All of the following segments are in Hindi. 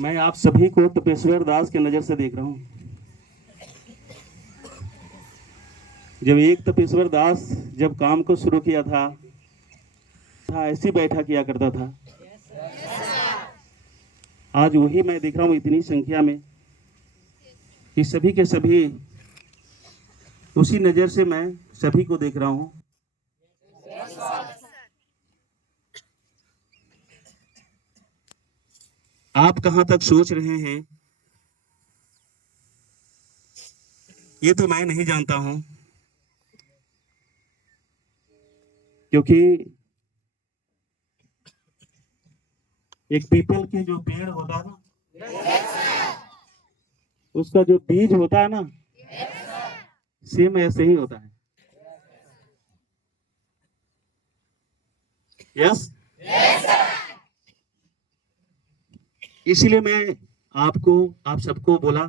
मैं आप सभी को तपेश्वर दास के नज़र से देख रहा हूँ। जब एक तपेश्वर दास जब काम को शुरू किया था ऐसे बैठा किया करता था। आज वही मैं देख रहा हूँ इतनी संख्या में कि सभी के सभी उसी नज़र से मैं सभी को देख रहा हूँ। आप कहाँ तक सोच रहे हैं ये तो मैं नहीं जानता हूँ, क्योंकि एक पीपल के जो पेड़ होता है ना, उसका जो बीज होता है ना, सेम ऐसे ही होता है। यस, इसलिए मैं आप सबको बोला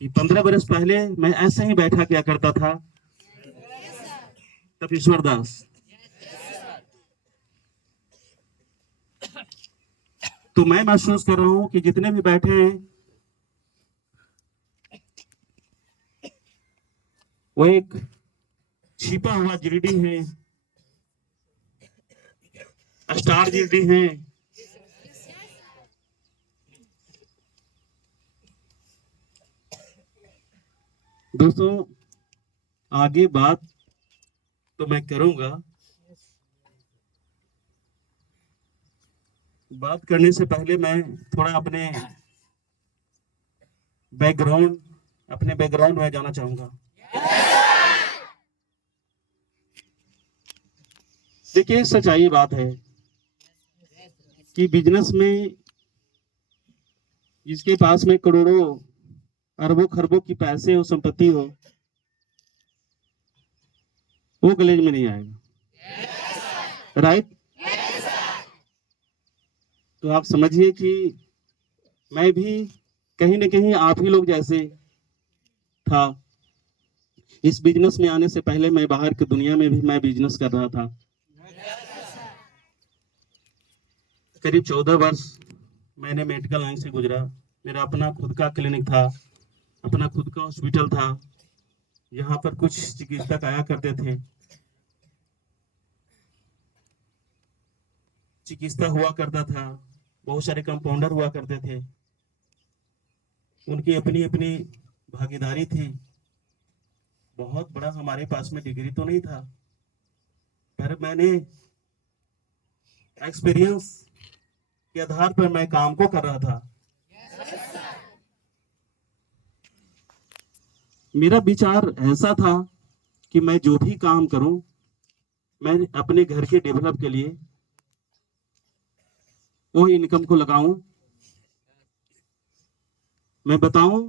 कि 15 बरस पहले मैं ऐसे ही बैठा किया करता था तपेश्वर दास। तो मैं महसूस कर रहा हूं कि जितने भी बैठे हैं वो एक छिपा हुआ गिरडी है, स्टार गिरडी है। दोस्तों, आगे बात तो मैं करूंगा, बात करने से पहले मैं थोड़ा अपने बैकग्राउंड में जाना चाहूंगा। देखिए, सच्चाई बात है कि बिजनेस में जिसके पास में करोड़ों अरबों खरबों की पैसे हो, संपत्ति हो, वो कॉलेज में नहीं आएगा। राइट? तो आप समझिए कि मैं भी कहीं ना कहीं आप ही लोग जैसे था। इस बिजनेस में आने से पहले मैं बाहर की दुनिया में भी मैं बिजनेस कर रहा था। करीब 14 वर्ष मैंने मेडिकल लाइन से गुजरा। मेरा अपना खुद का क्लिनिक था, अपना खुद का हॉस्पिटल था। यहाँ पर कुछ चिकित्सक आया करते थे, चिकित्सा हुआ करता था, बहुत सारे कंपाउंडर हुआ करते थे, उनकी अपनी अपनी भागीदारी थी। बहुत बड़ा हमारे पास में डिग्री तो नहीं था, पर मैंने एक्सपीरियंस के आधार पर मैं काम को कर रहा था। मेरा विचार ऐसा था कि मैं जो भी काम करूं, मैं अपने घर के डेवलप के लिए वो इनकम को लगाऊं। मैं बताऊं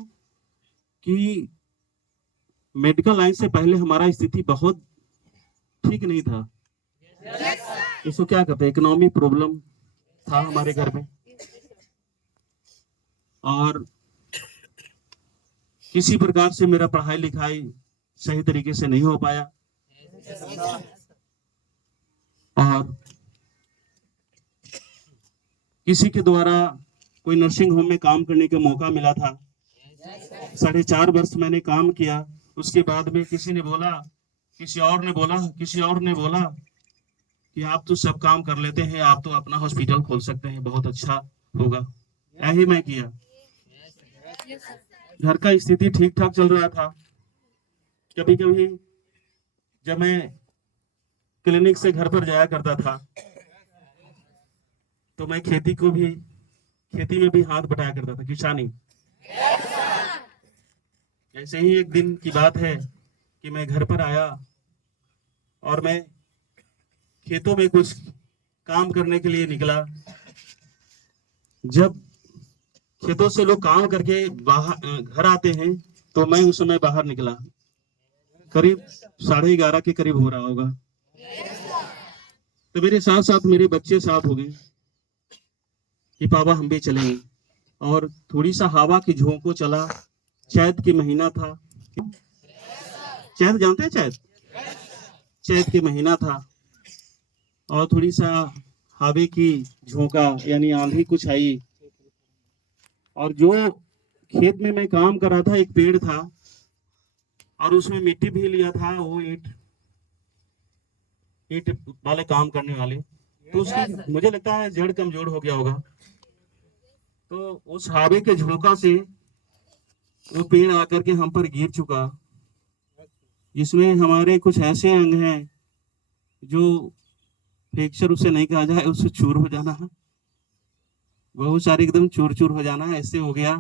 कि मेडिकल लाइन से पहले हमारा स्थिति बहुत ठीक नहीं था। इसको क्या कहते हैं, इकोनॉमी प्रॉब्लम था हमारे घर में, और किसी प्रकार से मेरा पढ़ाई लिखाई सही तरीके से नहीं हो पाया। और किसी के द्वारा कोई नर्सिंग होम में काम करने का मौका मिला था। 4.5 वर्ष मैंने काम किया। उसके बाद में किसी ने बोला, किसी और ने बोला कि आप तो सब काम कर लेते हैं, आप तो अपना हॉस्पिटल खोल सकते हैं, बहुत अच्छा होगा। यही मैं किया। घर का स्थिति ठीक ठाक चल रहा था। कभी कभी जब मैं क्लिनिक से घर पर जाया करता था तो मैं खेती में भी हाथ बटाया करता था, किसानी। ऐसे ही एक दिन की बात है कि मैं घर पर आया और मैं खेतों में कुछ काम करने के लिए निकला। जब खेतों से लोग काम करके बाहर घर आते हैं तो मैं उस समय बाहर निकला। करीब 11:30 के करीब हो रहा होगा। तो मेरे साथ साथ मेरे बच्चे साथ हो गए कि पापा हम भी चलेंगे। और थोड़ी सा हवा की झोंको चला। चैत के महीना था। चैत जानते हैं? चैत के महीना था और थोड़ी सा हवा की झोंका यानी आंधी कुछ आई, और जो खेत में मैं काम कर रहा था एक पेड़ था और उसमें मिट्टी भी लिया था, वो ईंट ईंट वाले काम करने वाले, तो उसकी मुझे लगता है जड़ कमजोर हो गया होगा। तो उस हवा के झोंका से वो पेड़ आकर के हम पर गिर चुका, जिसमें हमारे कुछ ऐसे अंग हैं जो फ्रैक्चर उसे नहीं कहा जाए, उससे चूर हो जाना है, बहुत सारे एकदम चूर चूर हो जाना है, ऐसे हो गया।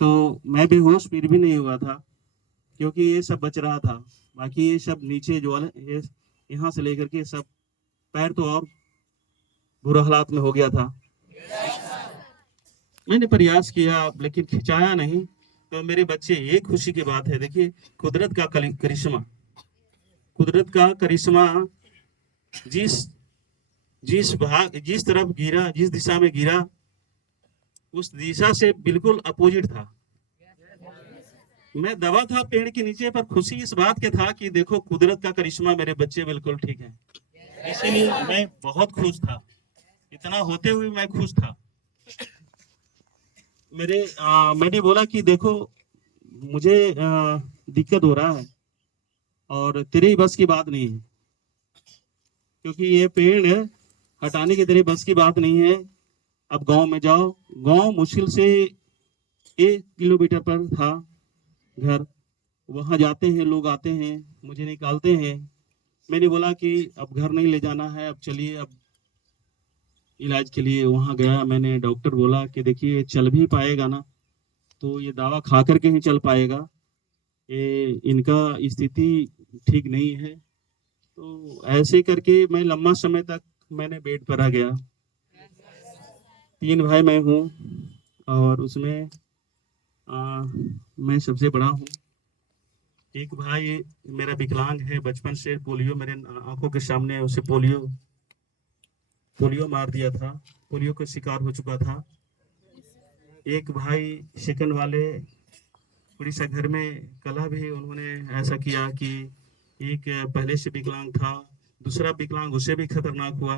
तो मैं बेहोश फिर भी नहीं हुआ था, क्योंकि ये सब बच रहा था। बाकी ये सब नीचे जो वाले यहाँ से लेकर के सब पैर तो और बुरा हालात में हो गया था। मैंने प्रयास किया लेकिन खिंचाया नहीं। तो मेरे बच्चे, ये खुशी की बात है, देखिए कुदरत का करिश्मा, कुदरत का करिश्मा, जिस जिस तरफ गिरा, जिस दिशा में गिरा, उस दिशा से बिल्कुल अपोजिट था। मैं दबा था पेड़ के नीचे, पर खुशी इस बात के था कि देखो कुदरत का करिश्मा, मेरे बच्चे बिल्कुल ठीक हैं। इसीलिए मैं बहुत खुश था, इतना होते हुए मैं खुश था। मैंने बोला कि देखो मुझे दिक्कत हो रहा है और तेरे ही बस की बात नहीं है, क्योंकि ये पेड़ हटाने की तेरे बस की बात नहीं है। अब गांव में जाओ, गांव मुश्किल से 1 किलोमीटर पर था घर, वहां जाते हैं लोग, आते हैं मुझे निकालते हैं। मैंने बोला कि अब घर नहीं ले जाना है, अब चलिए अब इलाज के लिए। वहां गया मैंने, डॉक्टर बोला कि देखिए चल भी पाएगा ना, तो ये दवा खा करके ही चल पाएगा, ये इनका स्थिति ठीक नहीं है। तो ऐसे करके मैं लंबा समय तक मैंने बेड पर रह गया। 3 भाई मैं हूँ, और उसमें मैं सबसे बड़ा हूँ। एक भाई मेरा विकलांग है, बचपन से पोलियो, मेरे आंखों के सामने उसे पोलियो पोलियो मार दिया था, पोलियो का शिकार हो चुका था। एक भाई सेकंड वाले उड़ीसा घर में कला भी उन्होंने ऐसा किया कि एक पहले से विकलांग था, दूसरा विकलांग उसे भी खतरनाक हुआ,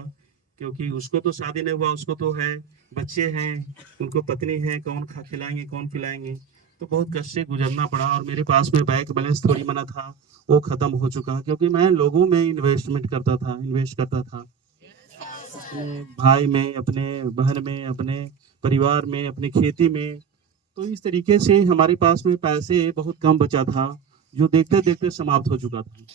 क्योंकि उसको तो शादी नहीं हुआ, उसको तो है, बच्चे हैं, उनको पत्नी है, कौन खा खिलाएंगे कौन पिलाएंगे। तो बहुत कष्ट से गुजरना पड़ा, और मेरे पास में बैंक बैलेंस थोड़ी मना था, वो खत्म हो चुका, क्योंकि मैं लोगों में इन्वेस्ट करता था, अपने भाई में, अपने बहन में, अपने परिवार में, अपनी खेती में। तो इस तरीके से हमारे पास में पैसे बहुत कम बचा था, जो देखते देखते समाप्त हो चुका था।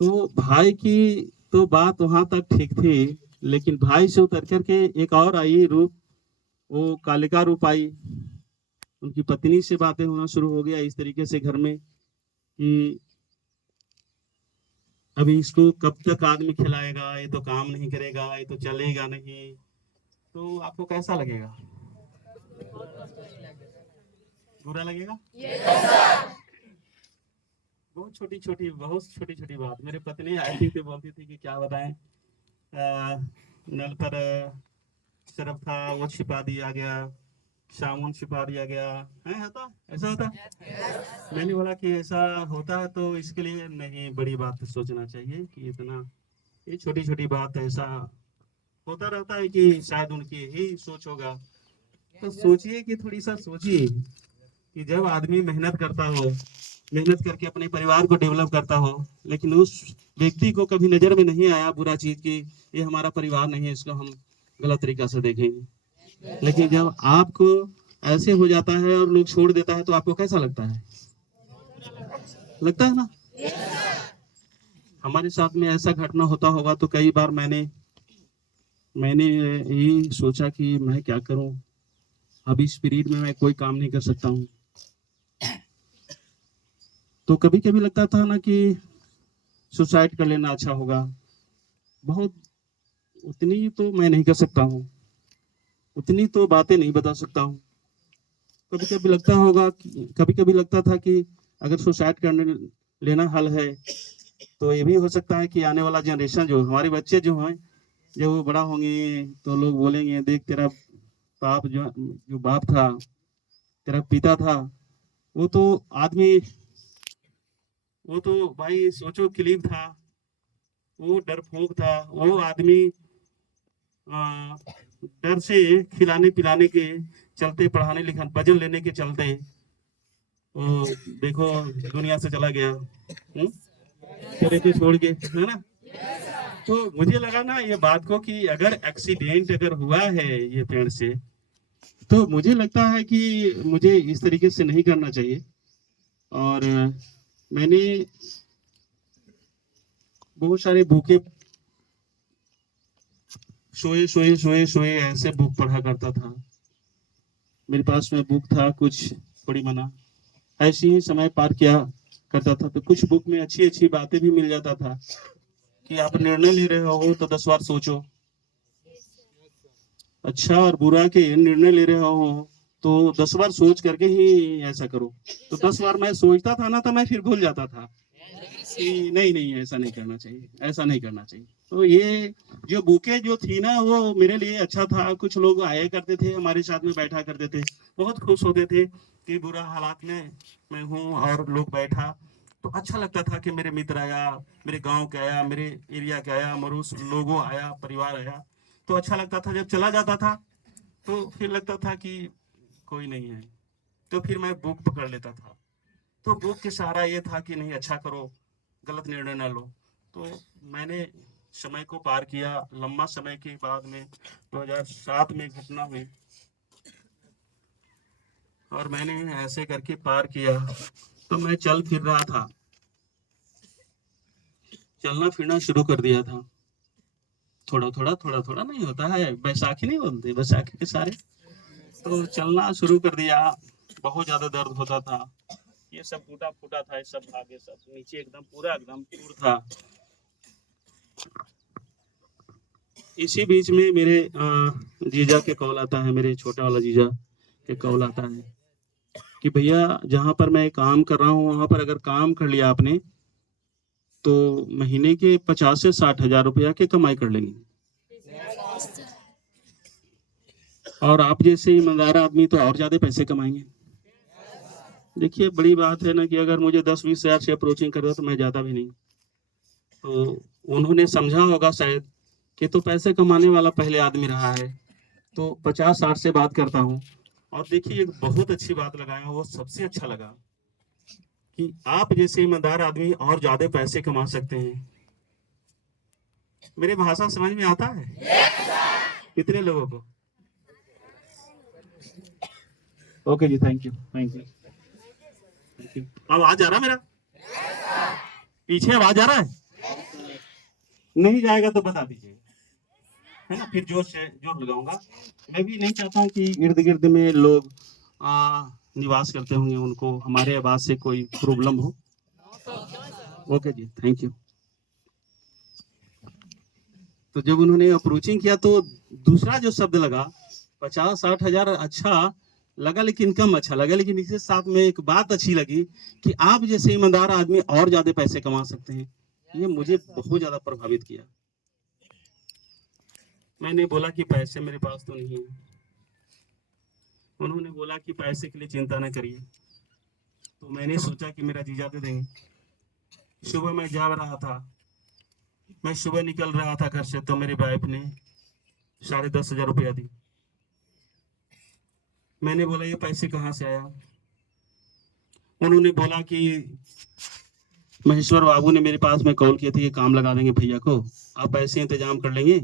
तो भाई की तो बात वहां तक ठीक थी, लेकिन भाई से उतर करके एक और आई रूप, वो कालिका रूप आई। उनकी पत्नी से बातें होना शुरू हो गया इस तरीके से घर में कि अभी इसको कब तक आदमी खिलाएगा, ये तो काम नहीं करेगा, ये तो चलेगा नहीं। तो आपको कैसा लगेगा? बुरा लगेगा? बहुत छोटी छोटी बात, मेरी पत्नी आई थी तो बोलती थी कि क्या बताएं, नल पर सरफ था वो छिपा दिया गया, साबुन छिपा दिया गया, है होता, ऐसा होता। मैंने बोला कि ऐसा होता है तो इसके लिए नहीं बड़ी बात सोचना चाहिए कि इतना, ये छोटी छोटी बात ऐसा होता रहता है कि शायद उनकी ही सोच होगा। तो सोचिए कि थोड़ी सा सोचिए कि जब आदमी मेहनत करता हो, मेहनत करके अपने परिवार को डेवलप करता हो, लेकिन उस व्यक्ति को कभी नजर में नहीं आया बुरा चीज की ये हमारा परिवार नहीं है, इसको हम गलत तरीका से देखेंगे। लेकिन जब आपको ऐसे हो जाता है और लोग छोड़ देता है, तो आपको कैसा लगता है? लगता है ना। हमारे साथ में ऐसा घटना होता होगा तो कई बार मैंने मैंने यही सोचा कि मैं क्या करूं, अभी इस पीरियड में मैं कोई काम नहीं कर सकता हूं। तो कभी कभी लगता था ना कि सुसाइड कर लेना अच्छा होगा। बहुत, उतनी तो मैं नहीं कर सकता हूँ, उतनी तो बातें नहीं बता सकता हूँ। कभी कभी लगता होगा, कभी कभी लगता था कि अगर सुसाइड करने लेना हल है, तो ये भी हो सकता है कि आने वाला जनरेशन, जो हमारे बच्चे जो हैं, जब वो बड़ा होंगे तो लोग बोलेंगे देख तेरा बाप जो जो बाप था, तेरा पिता था, वो तो आदमी वो तो भाई सोचो क्लीब था, वो डरपोक था, वो आदमी डर से खिलाने पिलाने के चलते, पढ़ाने लिखाने वजन लेने के चलते वो देखो दुनिया से चला गया, तेरे को छोड़ के, है ना। तो मुझे लगा ना ये बात को कि अगर एक्सीडेंट अगर हुआ है ये पेड़ से, तो मुझे लगता है कि मुझे इस तरीके से नहीं करना चाहिए। और मैंने बहुत सारे बुके सोए सोए सोए सोए ऐसे बुक पढ़ा करता था। मेरे पास में बुक था कुछ बड़ी मना, ऐसे ही समय पार किया करता था। तो कुछ बुक में अच्छी अच्छी बातें भी मिल जाता था कि आप निर्णय ले रहे हो तो 10 बार सोचो, अच्छा और बुरा के निर्णय ले रहे हो तो 10 बार सोच करके ही ऐसा करो। तो 10 बार मैं सोचता था ना, तो मैं फिर भूल जाता था कि नहीं नहीं ऐसा नहीं करना चाहिए, ऐसा नहीं करना चाहिए। तो ये जो बुके जो थी ना वो मेरे लिए अच्छा था। कुछ लोग आया करते थे, हमारे साथ में बैठा करते थे, बहुत खुश होते थे कि बुरा हालात में मैं हूँ और लोग बैठा, तो अच्छा लगता था कि मेरे मित्र आया, मेरे गांव के आया, मेरे एरिया के आया, मरूस लोगों आया, परिवार आया, तो अच्छा लगता था। जब चला जाता था तो फिर लगता था कि कोई नहीं है, तो फिर मैं बुक पकड़ लेता था। तो बुक के सहारा ये था कि नहीं अच्छा करो, गलत निर्णय ना लो। तो मैंने समय को पार किया। लंबा समय के बाद में 2007 में घटना हुई और मैंने ऐसे करके पार किया। तो मैं चल फिर रहा था, चलना फिरना शुरू कर दिया था। थोड़ा थोड़ा थोड़ा थोड़ा नहीं होता है, बैसाखी नहीं बनती बैसाखी के सारे। तो चलना शुरू कर दिया, बहुत ज्यादा दर्द होता था, ये सब टूटा फूटा था, ये सब आगे सब नीचे एकदम पूरा एकदम टूट था। इसी बीच में मेरे जीजा के कॉल आता है, मेरे छोटा वाला जीजा के कॉल आता है कि भैया जहाँ पर मैं काम कर रहा हूँ वहां पर अगर काम कर लिया आपने तो महीने के 50 से 60 हजार रुपया के कमाई कर लेंगे, और आप जैसे ईमानदार आदमी तो और ज्यादा पैसे कमाएंगे। देखिए बड़ी बात है ना कि अगर मुझे 10-20 हजार से अप्रोचिंग कर रहा तो मैं जाता भी नहीं। तो उन्होंने समझा होगा शायद कि तो पैसे कमाने वाला पहले आदमी रहा है, तो 50-60 से बात करता हूँ। और देखिए एक बहुत अच्छी बात लगाया, वो सबसे अच्छा लगा कि आप जैसे ईमानदार आदमी और ज्यादा पैसे कमा सकते हैं। मेरे भाषा समझ में आता है कितने लोगों को? ओके जी, thank you thank you thank you. आवाज आ रहा मेरा? पीछे आवाज आ रहा है? नहीं जाएगा तो बता दीजिए, है ना, फिर जोर लगाऊंगा। मैं भी नहीं चाहता हूँ कि इर्द गिर्द में लोग निवास करते होंगे, उनको हमारे आवाज से कोई प्रॉब्लम हो। ओके जी, थैंक यू। तो जब उन्होंने अप्रोचिंग किया तो दूसरा जो शब्द लगा 50-60 हजार, अच्छा लगा लेकिन कम अच्छा लगा। लेकिन इसके साथ में एक बात अच्छी लगी कि आप जैसे ईमानदार आदमी और ज्यादा पैसे कमा सकते हैं। ये मुझे बहुत ज्यादा प्रभावित किया। मैंने बोला कि पैसे मेरे पास तो नहीं है। उन्होंने बोला कि पैसे के लिए चिंता न करिए। तो मैंने सोचा कि मेरा जीजा दे देंगे। सुबह मैं जा रहा था, मैं सुबह निकल रहा था घर से, तो मेरी वाइफ ने 10,500 रुपया दी। मैंने बोला ये पैसे कहाँ से आया? उन्होंने बोला कि महेश्वर बाबू ने मेरे पास में कॉल किया था, ये काम लगा देंगे भैया को, आप पैसे इंतजाम कर लेंगे।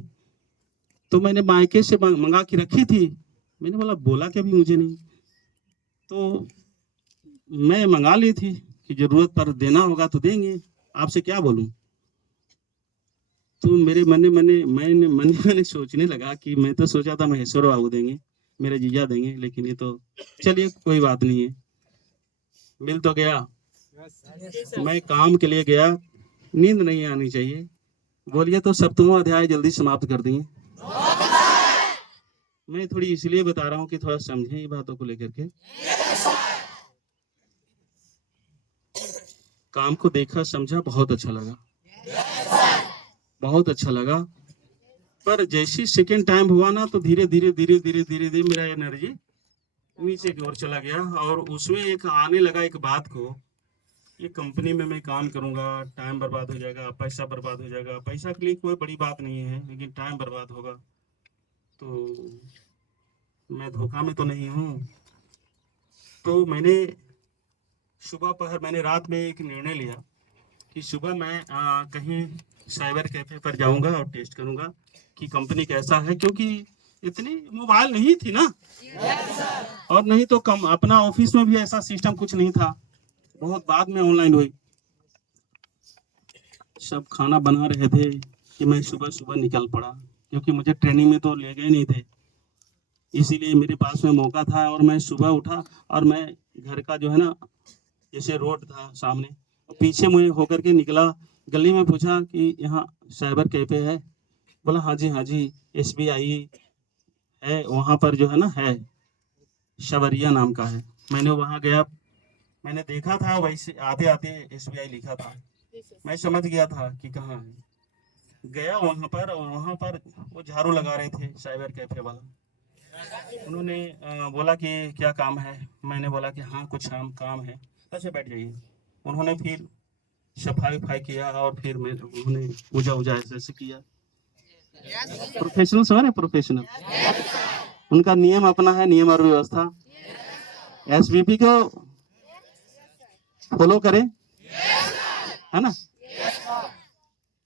तो मैंने मायके से मंगा के रखी थी। मैंने बोला कि अभी मुझे नहीं। तो मैं मंगा ली थी कि जरूरत पर देना होगा तो देंगे, आपसे क्या बोलूं। तो मेरे मन में सोचने लगा कि मैं तो सोचा था महेश्वर बाबू देंगे, मेरे जीजा देंगे, लेकिन ये तो चलिए कोई बात नहीं है। मिल तो गया। मैं काम के लिए गया, नींद नहीं आनी चाहिए। बोलिए तो सप्तमवां अध्याय जल्दी समाप्त कर दिए। मैं थोड़ी इसलिए बता रहा हूँ कि थोड़ा समझें ये बातों को लेकर के। काम को देखा समझा, बहुत अच्छा लगा, बहुत अच्छा लगा। पर जैसी सेकेंड टाइम हुआ ना तो धीरे धीरे धीरे धीरे धीरे धीरे मेरा एनर्जी नीचे की ओर चला गया। और उसमें एक आने लगा एक बात को ये कंपनी में मैं काम करूंगा, टाइम बर्बाद हो जाएगा, पैसा बर्बाद हो जाएगा। पैसा के लिए कोई बड़ी बात नहीं है, लेकिन टाइम बर्बाद होगा तो मैं धोखा में तो नहीं हूँ। तो मैंने सुबह पहर मैंने रात में एक निर्णय लिया कि सुबह मैं कहीं साइबर कैफे पर जाऊंगा और टेस्ट करूंगा कि कंपनी कैसा है, क्योंकि इतनी मोबाइल नहीं थी ना। और नहीं तो कम अपना ऑफिस में भी ऐसा सिस्टम कुछ नहीं था, बहुत बाद में ऑनलाइन हुई। सब खाना बना रहे थे कि मैं सुबह सुबह निकल पड़ा, क्योंकि मुझे ट्रेनिंग में तो ले गए नहीं थे, इसीलिए मेरे पास में मौका था। और मैं सुबह उठा और मैं घर का जो है ना, जैसे रोड था सामने, पीछे मुझे होकर के निकला, गली में पूछा कि यहाँ साइबर कैफे है। बोला हाँ जी हाँ जी, SBI है वहाँ पर, जो है ना है, शवरिया नाम का है। मैंने वहाँ गया, मैंने देखा था वैसे आते आते SBI लिखा था, मैं समझ गया था कि कहाँ है। गया वहाँ पर, और वहाँ पर वो झाड़ू लगा रहे थे साइबर कैफे वाला। उन्होंने बोला कि क्या काम है। मैंने बोला कि हाँ कुछ काम है। अच्छा बैठ जाइए। उन्होंने फिर सफाई उफाई किया, और फिर मैं उन्होंने पूजा वूजा ऐसे ऐसे किया। प्रोफेशनल समझ रहे, प्रोफेशनल। उनका नियम अपना है, नियम और व्यवस्था। SVP को फॉलो करें, है ना।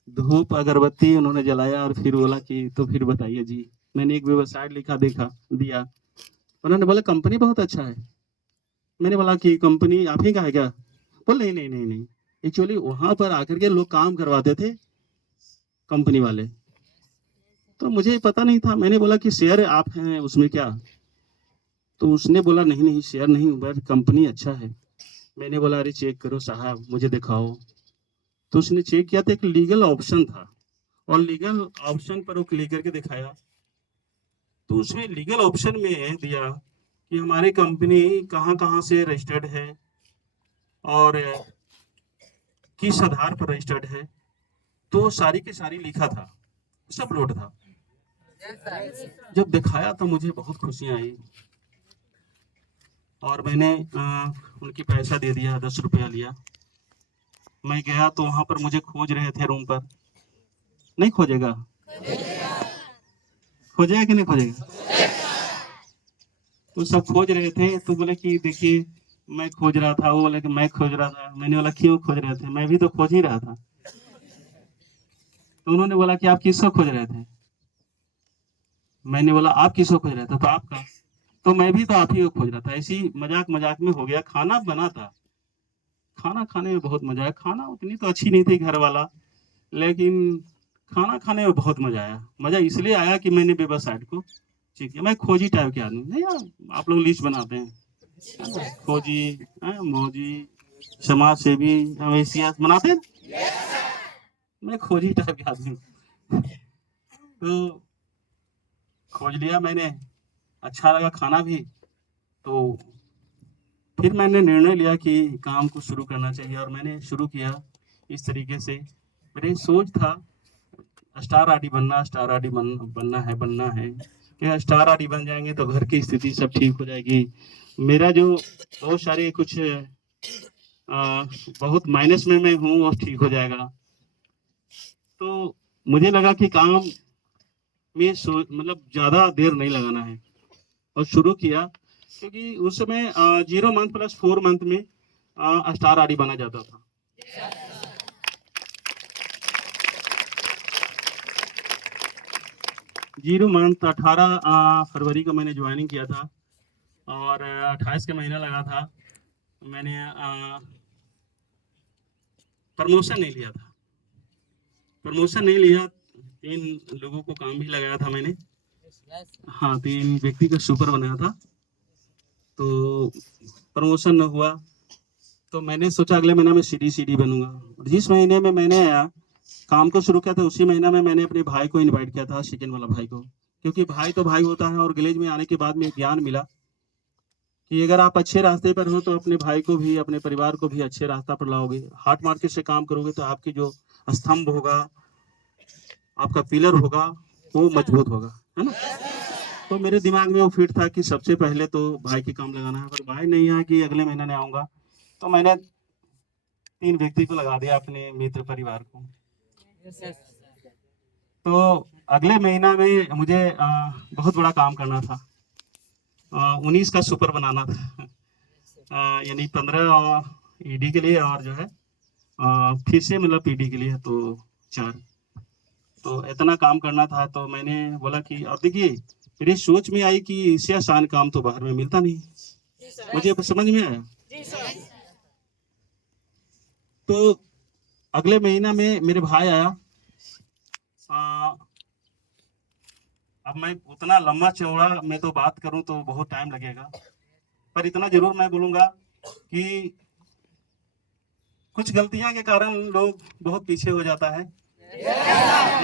धूप अगरबत्ती उन्होंने जलाया, और फिर बोला कि तो फिर बताइए जी। मैंने एक वेबसाइट लिखा, देखा दिया। उन्होंने बोला कंपनी बहुत अच्छा है। मैंने बोला कि कंपनी आप ही का है क्या। बोल नहीं नहीं नहीं नहीं, एक्चुअली वहां पर आकर के लोग काम करवाते थे कंपनी वाले, तो मुझे पता नहीं था। मैंने बोला कि शेयर आप हैं उसमें क्या। तो उसने बोला नहीं नहीं शेयर नहीं, बट कंपनी अच्छा है। मैंने बोला अरे चेक करो साहब, मुझे दिखाओ। तो उसने चेक किया तो एक लीगल ऑप्शन था, और लीगल ऑप्शन पर वो क्लिक करके दिखाया। तो उसमें लीगल ऑप्शन में दिया कि हमारी कंपनी कहाँ कहाँ से रजिस्टर्ड है, और किस आधार पर रजिस्टर्ड है। तो सारी की सारी लिखा था, सब लोड था। जब दिखाया तो मुझे बहुत खुशी आई, और मैंने उनकी पैसा दे दिया, 10 रुपया लिया। मैं गया तो वहां पर मुझे खोज रहे थे रूम पर। नहीं खोजेगा, खोजेगा कि नहीं खोजेगा। तो सब खोज रहे थे, तो बोले कि देखिए मैं खोज रहा था। वो बोले कि मैं खोज रहा था। मैंने बोला क्यों खोज रहे थे, मैं भी तो खोज ही रहा था। तो उन्होंने बोला कि आप किसको खोज रहे थे। मैंने बोला आप किसको खोज रहे थे, तो आपका। तो मैं भी तो आप ही को खोज रहा था। ऐसी मजाक मजाक में हो गया। खाना बना था, खाना खाने में बहुत मजा आया। खाना उतनी तो अच्छी नहीं थी घर वाला, लेकिन खाना खाने में बहुत मजा आया। मजा इसलिए आया कि मैंने वेबसाइट को चेक किया। मैं खोजी टाइप के आदमी नहीं यार, आप लोग लिस्ट बनाते हैं, है ना? खोजी, मौजी, समाज सेवी, हमेशा बनाते हैं। मैं खोजी टाइप के आदमी हूँ। तो खोज लिया मैंने, अच्छा लगा खाना भी। तो फिर मैंने निर्णय लिया कि काम को शुरू करना चाहिए, और मैंने शुरू किया इस तरीके से। मेरी सोच था स्टार आडी बनना, स्टार आडी बनना है कि स्टार आडी बन जाएंगे तो घर की स्थिति सब ठीक हो जाएगी। मेरा जो बहुत सारे कुछ बहुत माइनस में मैं हूँ वो ठीक हो जाएगा। तो मुझे लगा कि काम में मतलब ज्यादा देर नहीं लगाना है, और शुरू किया। क्योंकि उस समय 0 मंथ प्लस 4 मंथ में स्टार आडी बना जाता था। 0 मंथ 18 फरवरी को मैंने ज्वाइनिंग किया था, और 28 का महीना लगा था। मैंने प्रमोशन नहीं लिया था, प्रमोशन नहीं लिया। 3 लोगों को काम भी लगाया था मैंने। हाँ, 3 व्यक्ति का सुपर बनाया था। तो प्रमोशन न हुआ, तो मैंने सोचा अगले महीना में सीडी बनूंगा। और जिस महीने में मैंने काम को शुरू किया था, उसी महीना में मैंने अपने भाई को इनवाइट किया था, सेकंड वाला भाई को। क्योंकि भाई तो भाई होता है। और विलेज में आने के बाद में ज्ञान मिला कि अगर आप अच्छे रास्ते पर हो तो अपने भाई को भी, अपने परिवार को भी अच्छे रास्ता पर लाओगे। हार्ट मार्केट से काम करोगे तो आपकी जो स्तंभ होगा, आपका पिलर होगा, वो मजबूत होगा, है ना। तो मेरे दिमाग में वो फिट था कि सबसे पहले तो भाई के काम लगाना है। पर भाई नहीं आया कि अगले महीने नहीं आऊंगा। तो मैंने 3 व्यक्ति को लगा दिया, अपने मित्र परिवार को। तो अगले महीना में मुझे बहुत बड़ा काम करना था। 19 का सुपर बनाना था। यानी 15 ईडी के लिए और जो है फिर से मतलब पीडी के लिए तो 4। तो इतना काम करना था। तो मैंने बोला कि और देखिए मेरी सोच में आई कि इससे आसान काम तो बाहर में मिलता नहीं। मुझे समझ में आया। तो अगले महीना में मेरे भाई आया। अब मैं उतना लंबा चौड़ा मैं तो बात करूं तो बहुत टाइम लगेगा, पर इतना जरूर मैं बोलूंगा कि कुछ गलतियां के कारण लोग बहुत पीछे हो जाता है।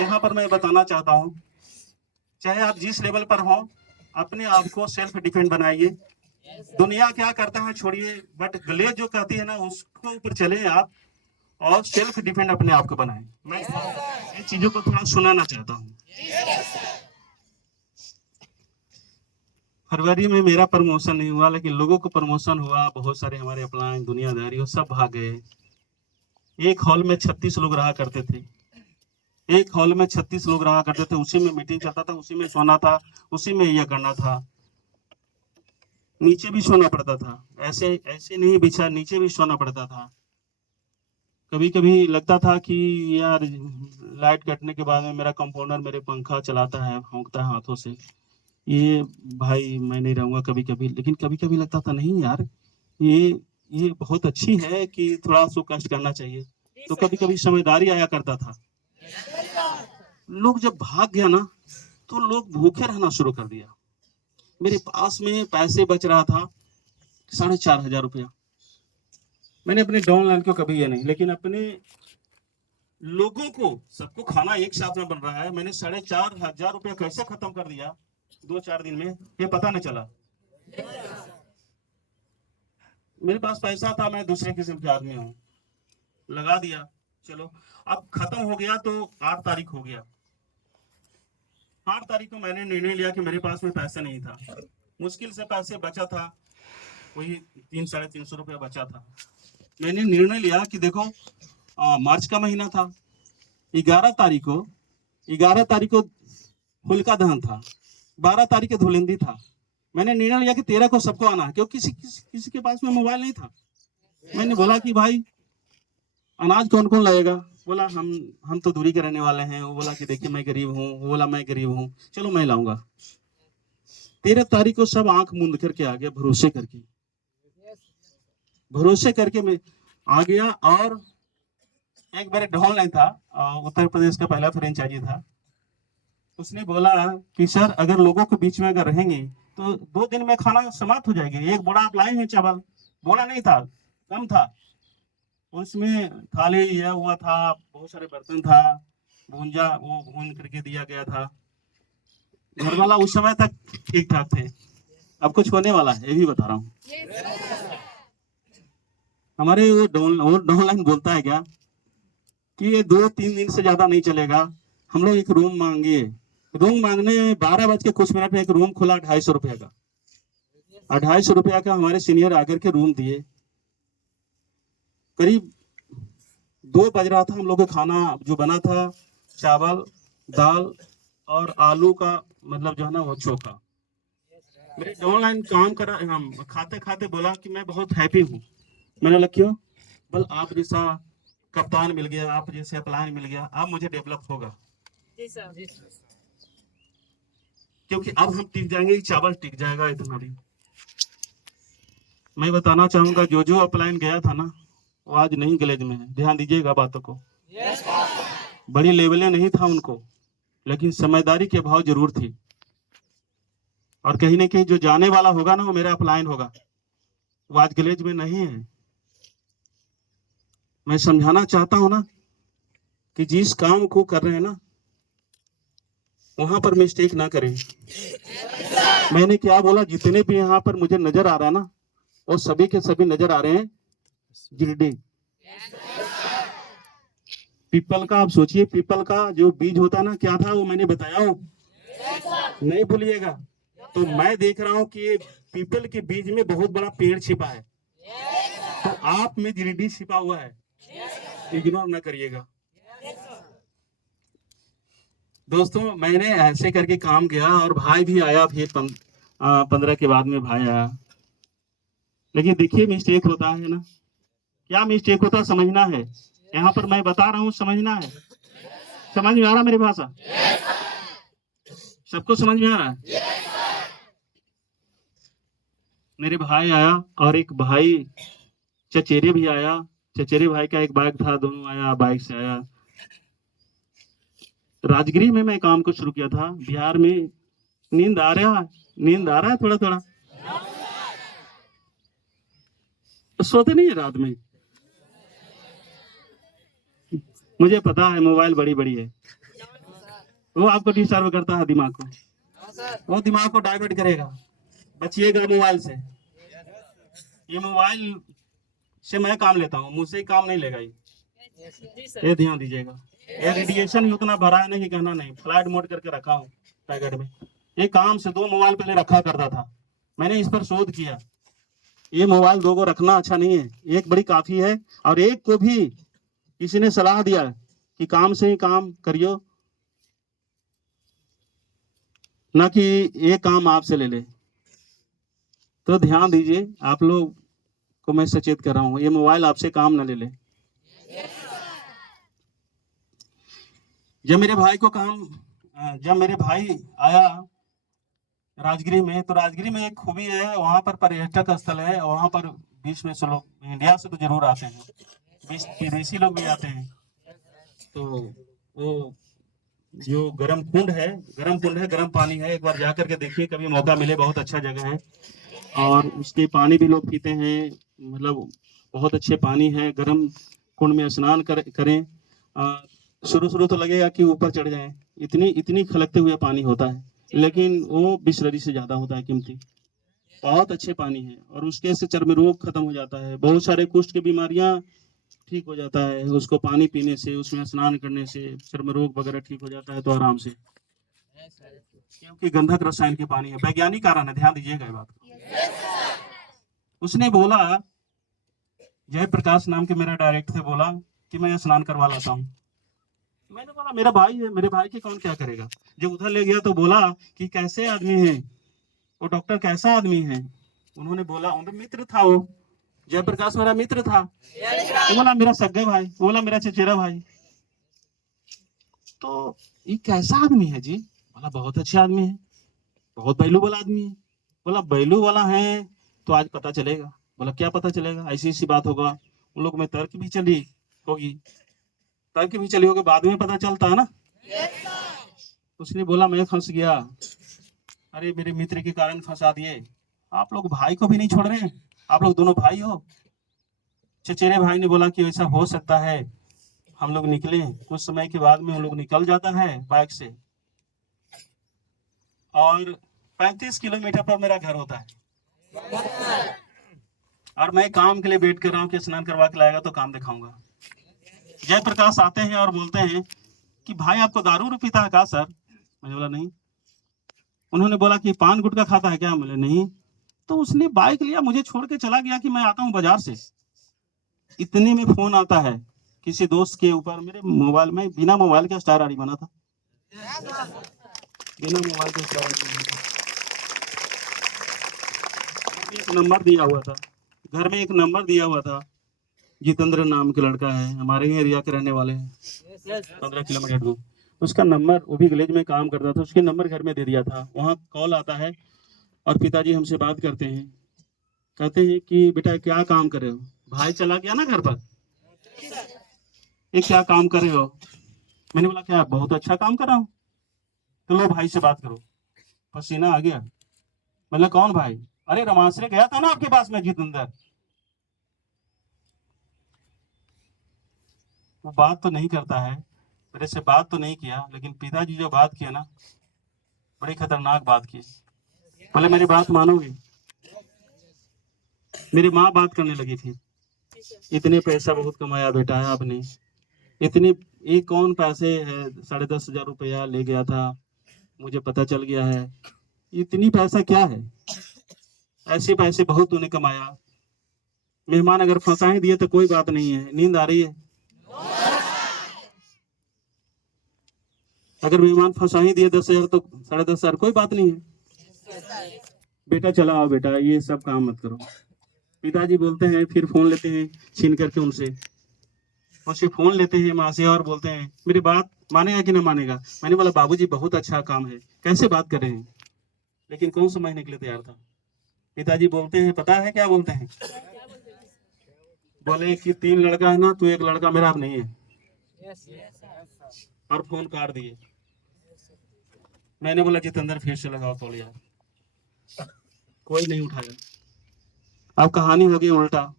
यहाँ पर मैं बताना चाहता हूँ, चाहे आप जिस लेवल पर हो, अपने आप को सेल्फ डिफेंड बनाइए। दुनिया क्या करता है छोड़िए, बट गले जो कहती है ना उसको ऊपर चले आप और सेल्फ डिफेंड अपने आप को बनाएं। मैं इन चीजों को थोड़ा सुनाना चाहता हूँ। फरवरी में मेरा प्रमोशन नहीं हुआ, लेकिन लोगों को प्रमोशन हुआ। बहुत सारे हमारे अपलाइन दुनियादारी वो सब भाग गए। एक हॉल में 36 लोग रहा करते थे। एक हॉल में 36 लोग रहा करते थे। उसी में मीटिंग चलता था, उसी में सोना था, उसी में यह करना था। नीचे भी सोना पड़ता था, ऐसे ऐसे नहीं बिछा, नीचे भी सोना पड़ता था। कभी कभी लगता था कि यार लाइट कटने के बाद में मेरा कंपाउंडर मेरे पंखा चलाता है, भौंकता है हाथों से, ये भाई मैं नहीं रहूंगा कभी कभी। लेकिन कभी कभी लगता था नहीं यार, ये बहुत अच्छी है कि थोड़ा सो कष्ट करना चाहिए। तो कभी कभी समझदारी आया करता था। लोग जब भाग गया ना तो लोग भूखे रहना शुरू कर दिया। मेरे पास में पैसे बच रहा था 4,500 रुपया। मैंने अपने डाउनलाइन को कभी ये नहीं, लेकिन अपने लोगों को सबको खाना एक साथ में बन रहा है, मैंने 4,500 रुपया कैसे खत्म कर दिया 2-4 दिन में, ये पता नहीं चला। मेरे पास पैसा था, मैं दूसरे किस्म के आदमी हूँ, लगा दिया। चलो अब खत्म हो गया। तो 8 तारीख हो गया। 8 तारीख को मैंने निर्णय लिया कि मेरे पास में पैसा नहीं था, मुश्किल से पैसे बचा था, वही 300-350 रुपया बचा था। मैंने निर्णय लिया कि देखो मार्च का महीना था, 11 तारीख को होलिका दहन था, 12 तारीख को धुलेंदी था। मैंने निर्णय लिया कि 13 को सबको आना है, क्योंकि किसी के पास में मोबाइल नहीं था। मैंने बोला कि भाई अनाज कौन कौन लाएगा? बोला हम तो दूरी के रहने वाले हैं। वो बोला कि देखिए मैं गरीब हूँ, वो बोला मैं गरीब हूँ, चलो मैं लाऊंगा। 13 तारीख को सब आंख मूंद करके आ गया, भरोसे करके मैं आ गया। और एक बार ढोल नहीं था, उत्तर प्रदेश का पहला फ्रेंचाइजी था, उसने बोला कि सर अगर लोगों के बीच में अगर रहेंगे तो 2 दिन में खाना समाप्त हो जाएगी। एक बोरा आप लाए हैं चावल, बोरा नहीं था, कम था, उसमें थाली यह हुआ था, बहुत सारे बर्तन था, भूंजा वो भून करके दिया गया था। घर वाला उस समय तक ठीक ठाक थे, अब कुछ होने वाला है ये भी बता रहा हूँ। हमारे वो डाउनलाइन बोलता है क्या कि ये 2-3 दिन से ज्यादा नहीं चलेगा। हम लोग एक रूम मांगिए, रूम मांगने 12 बज के कुछ मिनट में एक रूम खुला 250 रुपया का। 250 रुपया का हमारे सीनियर आकर के रूम दिए। करीब 2 बज रहा था, हम लोग का खाना जो बना था चावल दाल और आलू का मतलब जो है ना वो चोखा। मेरे ऑनलाइन काम करा, हम खाते खाते बोला कि मैं बहुत हैप्पी हूँ। मैंने बोला क्यों? बोल आप जैसा कप्तान मिल गया, आप जैसे अपलाइन मिल गया, अब मुझे डेवलप होगा। क्योंकि अब हम टिक जाएंगे, चावल टिक जाएगा इतना भी। मैं बताना चाहूंगा जो अपलाइन गया था ना वो आज नहीं गलेज में है। ध्यान दीजिएगा बातों को। बड़ी लेवलें नहीं था उनको, लेकिन समझदारी के अभाव जरूर थी। और कहीं ना कहीं जो जाने वाला होगा ना वो मेरा अपलाइन होगा, वो आज गलेज में नहीं है। मैं समझाना चाहता हूं ना कि जिस काम को कर रहे हैं ना वहां पर मिस्टेक ना करें। मैंने क्या बोला, जितने भी यहाँ पर मुझे नजर आ रहा है ना वो सभी के सभी नजर आ रहे हैं गिरडी पीपल का। आप सोचिए पीपल का जो बीज होता है ना क्या था वो मैंने बताया हो, नहीं भूलिएगा। तो मैं देख रहा हूँ कि पीपल के बीज में बहुत बड़ा पेड़ छिपा है, तो आप में गिरडी छिपा हुआ है। इग्नोर ना करिएगा। दोस्तों मैंने ऐसे करके काम किया और भाई भी आया, फिर 15 के बाद में भाई आया। लेकिन देखिए मिस्टेक होता है ना, क्या मिस्टेक होता है समझना है। यहाँ पर मैं बता रहा हूँ, समझना है। समझ में आ रहा मेरी भाषा? सबको समझ में आ रहा है? मेरे भाई आया और एक भाई चचेरे भी आया। चचेरे भाई का एक बाइक था, दोनों आया, बाइक से आया। राजगिरी में मैं काम को शुरू किया था, बिहार में। नींद आ रहा है? नींद आ रहा है थोड़ा थोड़ा? तो सोते नहीं है रात में? मुझे पता है मोबाइल बड़ी बड़ी है, वो आपको डिस्टर्ब करता है दिमाग को, वो दिमाग को डाइवर्ट करेगा। बचिएगा मोबाइल से। ये मोबाइल से मैं काम लेता हूँ, मुझसे ही काम नहीं लेगा ये ध्यान दीजिएगा। ये रेडिएशन उतना भरा है नहीं, कहना नहीं। फ्लाइट मोड करके रखा हूँ पैकेट में। ये काम से 2 मोबाइल पहले रखा करता था, मैंने इस पर शोध किया। ये मोबाइल 2 को रखना अच्छा नहीं है, एक बड़ी काफी है। और एक को भी किसी ने सलाह दिया कि काम से ही काम करियो, ना कि ये काम आपसे ले ले। तो ध्यान दीजिए, आप लोग को मैं सचेत कर रहा हूँ, ये मोबाइल आपसे काम ना ले ले। जब मेरे भाई को काम जब मेरे भाई आया राजगिरी में, तो राजगिरी में एक खूबी है, वहाँ पर पर्यटक स्थल है। वहाँ पर 20 में से लोग इंडिया से तो जरूर आते हैं, 20 विदेशी लोग भी आते हैं। तो वो जो गर्म कुंड है, गर्म पानी है। एक बार जा करके देखिए, कभी मौका मिले, बहुत अच्छा जगह है। और उसके पानी भी लोग पीते हैं, मतलब बहुत अच्छे पानी है। गर्म कुंड में स्नान करें। शुरू शुरू तो लगेगा कि ऊपर चढ़ जाएं, इतनी इतनी खलकते हुए पानी होता है, लेकिन वो बिसलरी से ज्यादा होता है कीमती। बहुत अच्छे पानी है, और उसके से चर्म रोग खत्म हो जाता है, बहुत सारे कुष्ठ की बीमारियां ठीक हो जाता है उसको पानी पीने से, उसमें स्नान करने से चर्म रोग वगैरह ठीक हो जाता है तो आराम से। क्योंकि गंधक रसायन के पानी है, वैज्ञानिक कारण है, ध्यान दीजिएगा ये बात। उसने बोला, जयप्रकाश नाम के मेरा डायरेक्टर थे, बोला कि मैं स्नान करवा लाता हूँ। मैंने बोला मेरा भाई है, मेरे भाई के कौन क्या करेगा। जब उधर ले गया तो बोला कि कैसे आदमी है वो, डॉक्टर कैसा आदमी है। उन्होंने बोला, उनका मित्र था वो, जयप्रकाश मेरा मित्र था। वो बोला मेरा सगे भाई, वो बोला मेरा चचेरा भाई। तो ये कैसा आदमी है जी? बोला बहुत अच्छा आदमी है, बहुत बैलू वाला आदमी है। बोला बैलू वाला है तो आज पता चलेगा। बोला क्या पता चलेगा? ऐसी ऐसी बात होगा। उन लोग में तर्क भी चली होगी, तर्क भी चली होगी, बाद में पता चलता है ना। उसने बोला मैं फंस गया। अरे मेरे मित्र के कारण फंसा दिए। आप लोग भाई को भी नहीं छोड़ रहे हैं, आप लोग दोनों भाई हो। चचेरे भाई ने बोला कि ऐसा हो सकता है। हम लोग निकले, कुछ समय के बाद में हम लोग निकल जाता है बाइक से, और 35 किलोमीटर पर मेरा घर होता है। और मैं काम के लिए वेट कर रहा हूँ कि स्नान करवा के लाएगा तो काम दिखाऊंगा। जयप्रकाश आते हैं और बोलते हैं कि भाई आपको दारू पीता है क्या सर? मैंने बोला नहीं। उन्होंने बोला कि पान गुटखा खाता है क्या? बोले नहीं। तो उसने बाइक लिया, मुझे छोड़ के चला गया कि मैं आता हूँ बाजार से। इतने में फोन आता है किसी दोस्त के ऊपर, मेरे मोबाइल में बिना मोबाइल का स्टार आईडी बना था, बिना मोबाइल का स्टार आईडी बना था। एक नंबर दिया हुआ था, घर में एक नंबर दिया हुआ था। जितेंद्र नाम के लड़का है, हमारे ही एरिया के रहने वाले हैं, 15 किलोमीटर दूर। उसका नंबर, वो भी विलेज में काम करता था, उसके नंबर घर में दे दिया था। वहाँ कॉल आता है और पिताजी हमसे बात करते हैं, कहते हैं कि बेटा क्या काम कर रहे हो? भाई चला गया ना घर पर, ये क्या काम कर रहे हो? मैंने बोला क्या बहुत अच्छा काम कर रहा हूँ। तो लो भाई से बात करो। पसीना आ गया। मतलब कौन भाई? अरे रमाश्रे गया था ना आपके पास में जितेंद्र। वो बात तो नहीं करता है, मेरे से बात तो नहीं किया, लेकिन पिताजी जो बात किया ना, बड़ी खतरनाक बात की। बोले मेरी बात मानोगे? मेरी माँ बात करने लगी थी, इतने पैसा बहुत कमाया बेटा है आपने, इतनी, ये कौन पैसे है, 10,500 रुपया ले गया था, मुझे पता चल गया है। इतनी पैसा क्या है, ऐसे पैसे बहुत तूने कमाया। मेहमान अगर फंसा ही दिए तो कोई बात नहीं है। नींद आ रही है? अगर मेहमान फंसा ही दिए 10,000 तो 10,500 कोई बात नहीं है। बेटा चला आओ बेटा, ये सब काम मत करो। पिताजी बोलते हैं, फिर फोन लेते हैं छीन करके उनसे फोन लेते हैं माँ से और बोलते हैं मेरी बात मानेगा कि नहीं मानेगा। मैंने बोला बाबूजी बहुत अच्छा काम है, कैसे बात कर रहे हैं, लेकिन कौन समझने के लिए तैयार था। पिताजी बोलते हैं, पता है क्या बोलते हैं, बोले कि 3 लड़का है ना, तू एक लड़का मेरा अब नहीं है, और फोन काट दिए। मैंने बोला जितेंद्र फिर से लगाओ कॉल यार, कोई नहीं उठाया। अब कहानी हो गई उल्टा,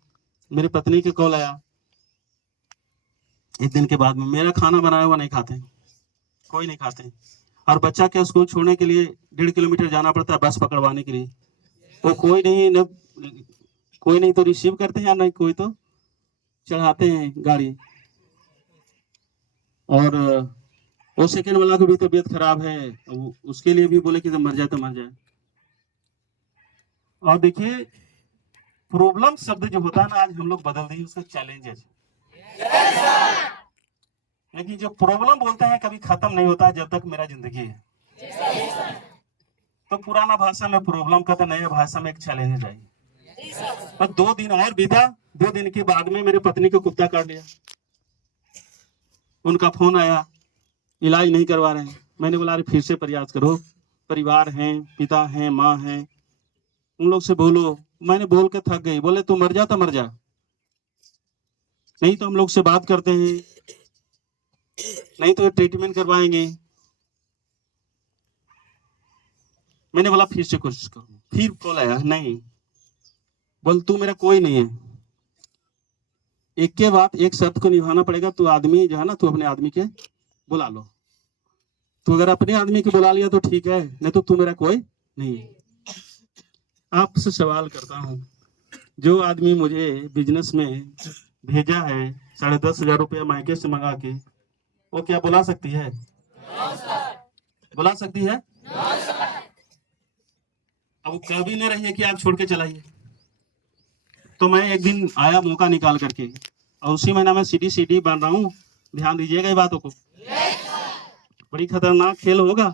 मेरी पत्नी के कॉल आया एक दिन के बाद में, मेरा खाना बनाया हुआ नहीं खाते, कोई नहीं खाते, और बच्चा के स्कूल छोड़ने के लिए 1.5 किलोमीटर जाना पड़ता है बस पकड़वाने के लिए। वो कोई नहीं न, कोई नहीं तो रिसीव करते हैं, नहीं कोई तो चढ़ाते हैं गाड़ी। और वो सेकंड वाला की भी तबीयत खराब है, उसके लिए भी बोले कि जब मर जाए तो मर जाए। और देखिए प्रॉब्लम शब्द जो होता है ना, आज हम लोग बदल दिए उसका चैलेंजेस। लेकिन जो प्रॉब्लम बोलते हैं कभी खत्म नहीं होता जब तक मेरा जिंदगी है। तो पुराना भाषा में प्रॉब्लम का, तो नया भाषा में एक चैलेंज है। और 2 दिन और बीता, 2 दिन के बाद में मेरी पत्नी को कुत्ता काट लिया। उनका फोन आया, इलाज नहीं करवा रहे हैं। मैंने बोला अरे फिर से प्रयास करो, परिवार हैं, पिता हैं, माँ हैं, उन लोग से बोलो। मैंने बोल के थक गई। बोले तू मर जा तो मर जा, नहीं तो हम लोग से बात करते हैं, नहीं तो ट्रीटमेंट करवाएंगे। मैंने बोला फिर से कोशिश करो। फिर कॉल आया, नहीं, बोल तू मेरा कोई नहीं है, एक के बाद एक शर्त को निभाना पड़ेगा। तू आदमी जो है ना, तू अपने आदमी के बुला लो। तू अगर अपने आदमी के बुला लिया तो ठीक है, नहीं तो तू मेरा कोई नहीं है। आपसे सवाल करता हूँ, जो आदमी मुझे बिजनेस में भेजा है 10,500 रुपया मायके से मंगा के, वो क्या बुला सकती है? बुला सकती है? अब वो कभी नहीं रही है कि आप छोड़ के चलाइए। तो मैं एक दिन आया मौका निकाल करके, और उसी महीना में सीडी बन रहा हूँ। ध्यान दीजिएगा ये बातों को, बड़ी खतरनाक खेल होगा।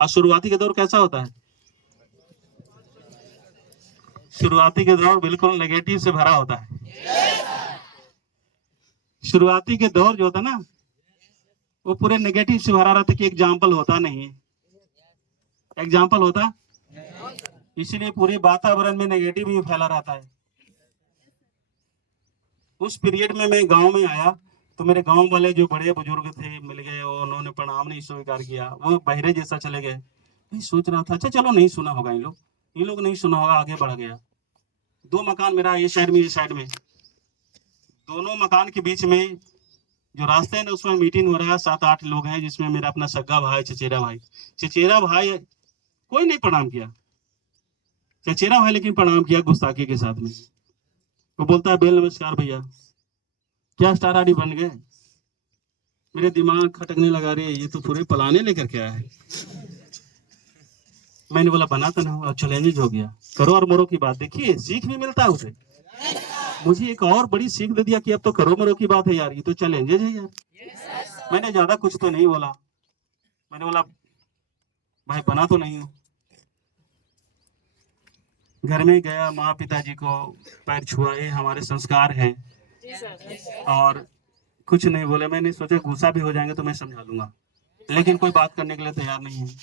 और शुरुआती के दौर कैसा होता है? शुरुआती के दौर बिल्कुल नेगेटिव से भरा होता है। शुरुआती के दौर जो होता है ना, वो पूरे नेगेटिव से भरा रहता है कि एग्जाम्पल होता नहीं है। एग्जाम्पल होता, इसीलिए पूरे वातावरण में नेगेटिव ही फैला रहता है। उस पीरियड में मैं गांव में आया, तो मेरे गांव वाले जो बड़े बुजुर्ग थे मिल गए, उन्होंने प्रणाम नहीं स्वीकार किया, वो बहरे जैसा चले गए। मैं सोच रहा था अच्छा चलो नहीं सुना होगा इन लोग नहीं सुना होगा, आगे बढ़ गया। 2 मकान मेरा ये साइड में, ये साइड में, दोनों मकान के बीच में जो रास्ते है ना, उसमें मीटिंग हो रहा है। 7-8 लोग हैं, जिसमें मेरा अपना सगा भाई, चचेरा भाई। चचेरा भाई कोई नहीं प्रणाम किया, चचेरा भाई लेकिन प्रणाम किया गुस्ताखी के साथ में। वो बोलता है बेल नमस्कार भैया, क्या स्टार आडी बन गए। मेरे दिमाग खटकने लगा, रही ये तो पूरे पलाने लेकर के आया है। मैंने बोला बना तो ना, चैलेंज हो गया, करो और मरो की बात। देखिए सीख भी मिलता है उसे। मुझे एक और बड़ी सीख दे दिया कि अब तो करो मरो की बात है यार, ये तो चैलेंजेस है यार। मैंने ज्यादा कुछ तो नहीं बोला, मैंने बोला भाई बना तो नहीं हूँ। घर में गया, माँ पिताजी को पैर छुआए, हमारे संस्कार हैं, और कुछ नहीं बोले। मैंने सोचा गुस्सा भी हो जाएंगे तो मैं समझा लूंगा, लेकिन कोई बात करने के लिए तैयार नहीं है।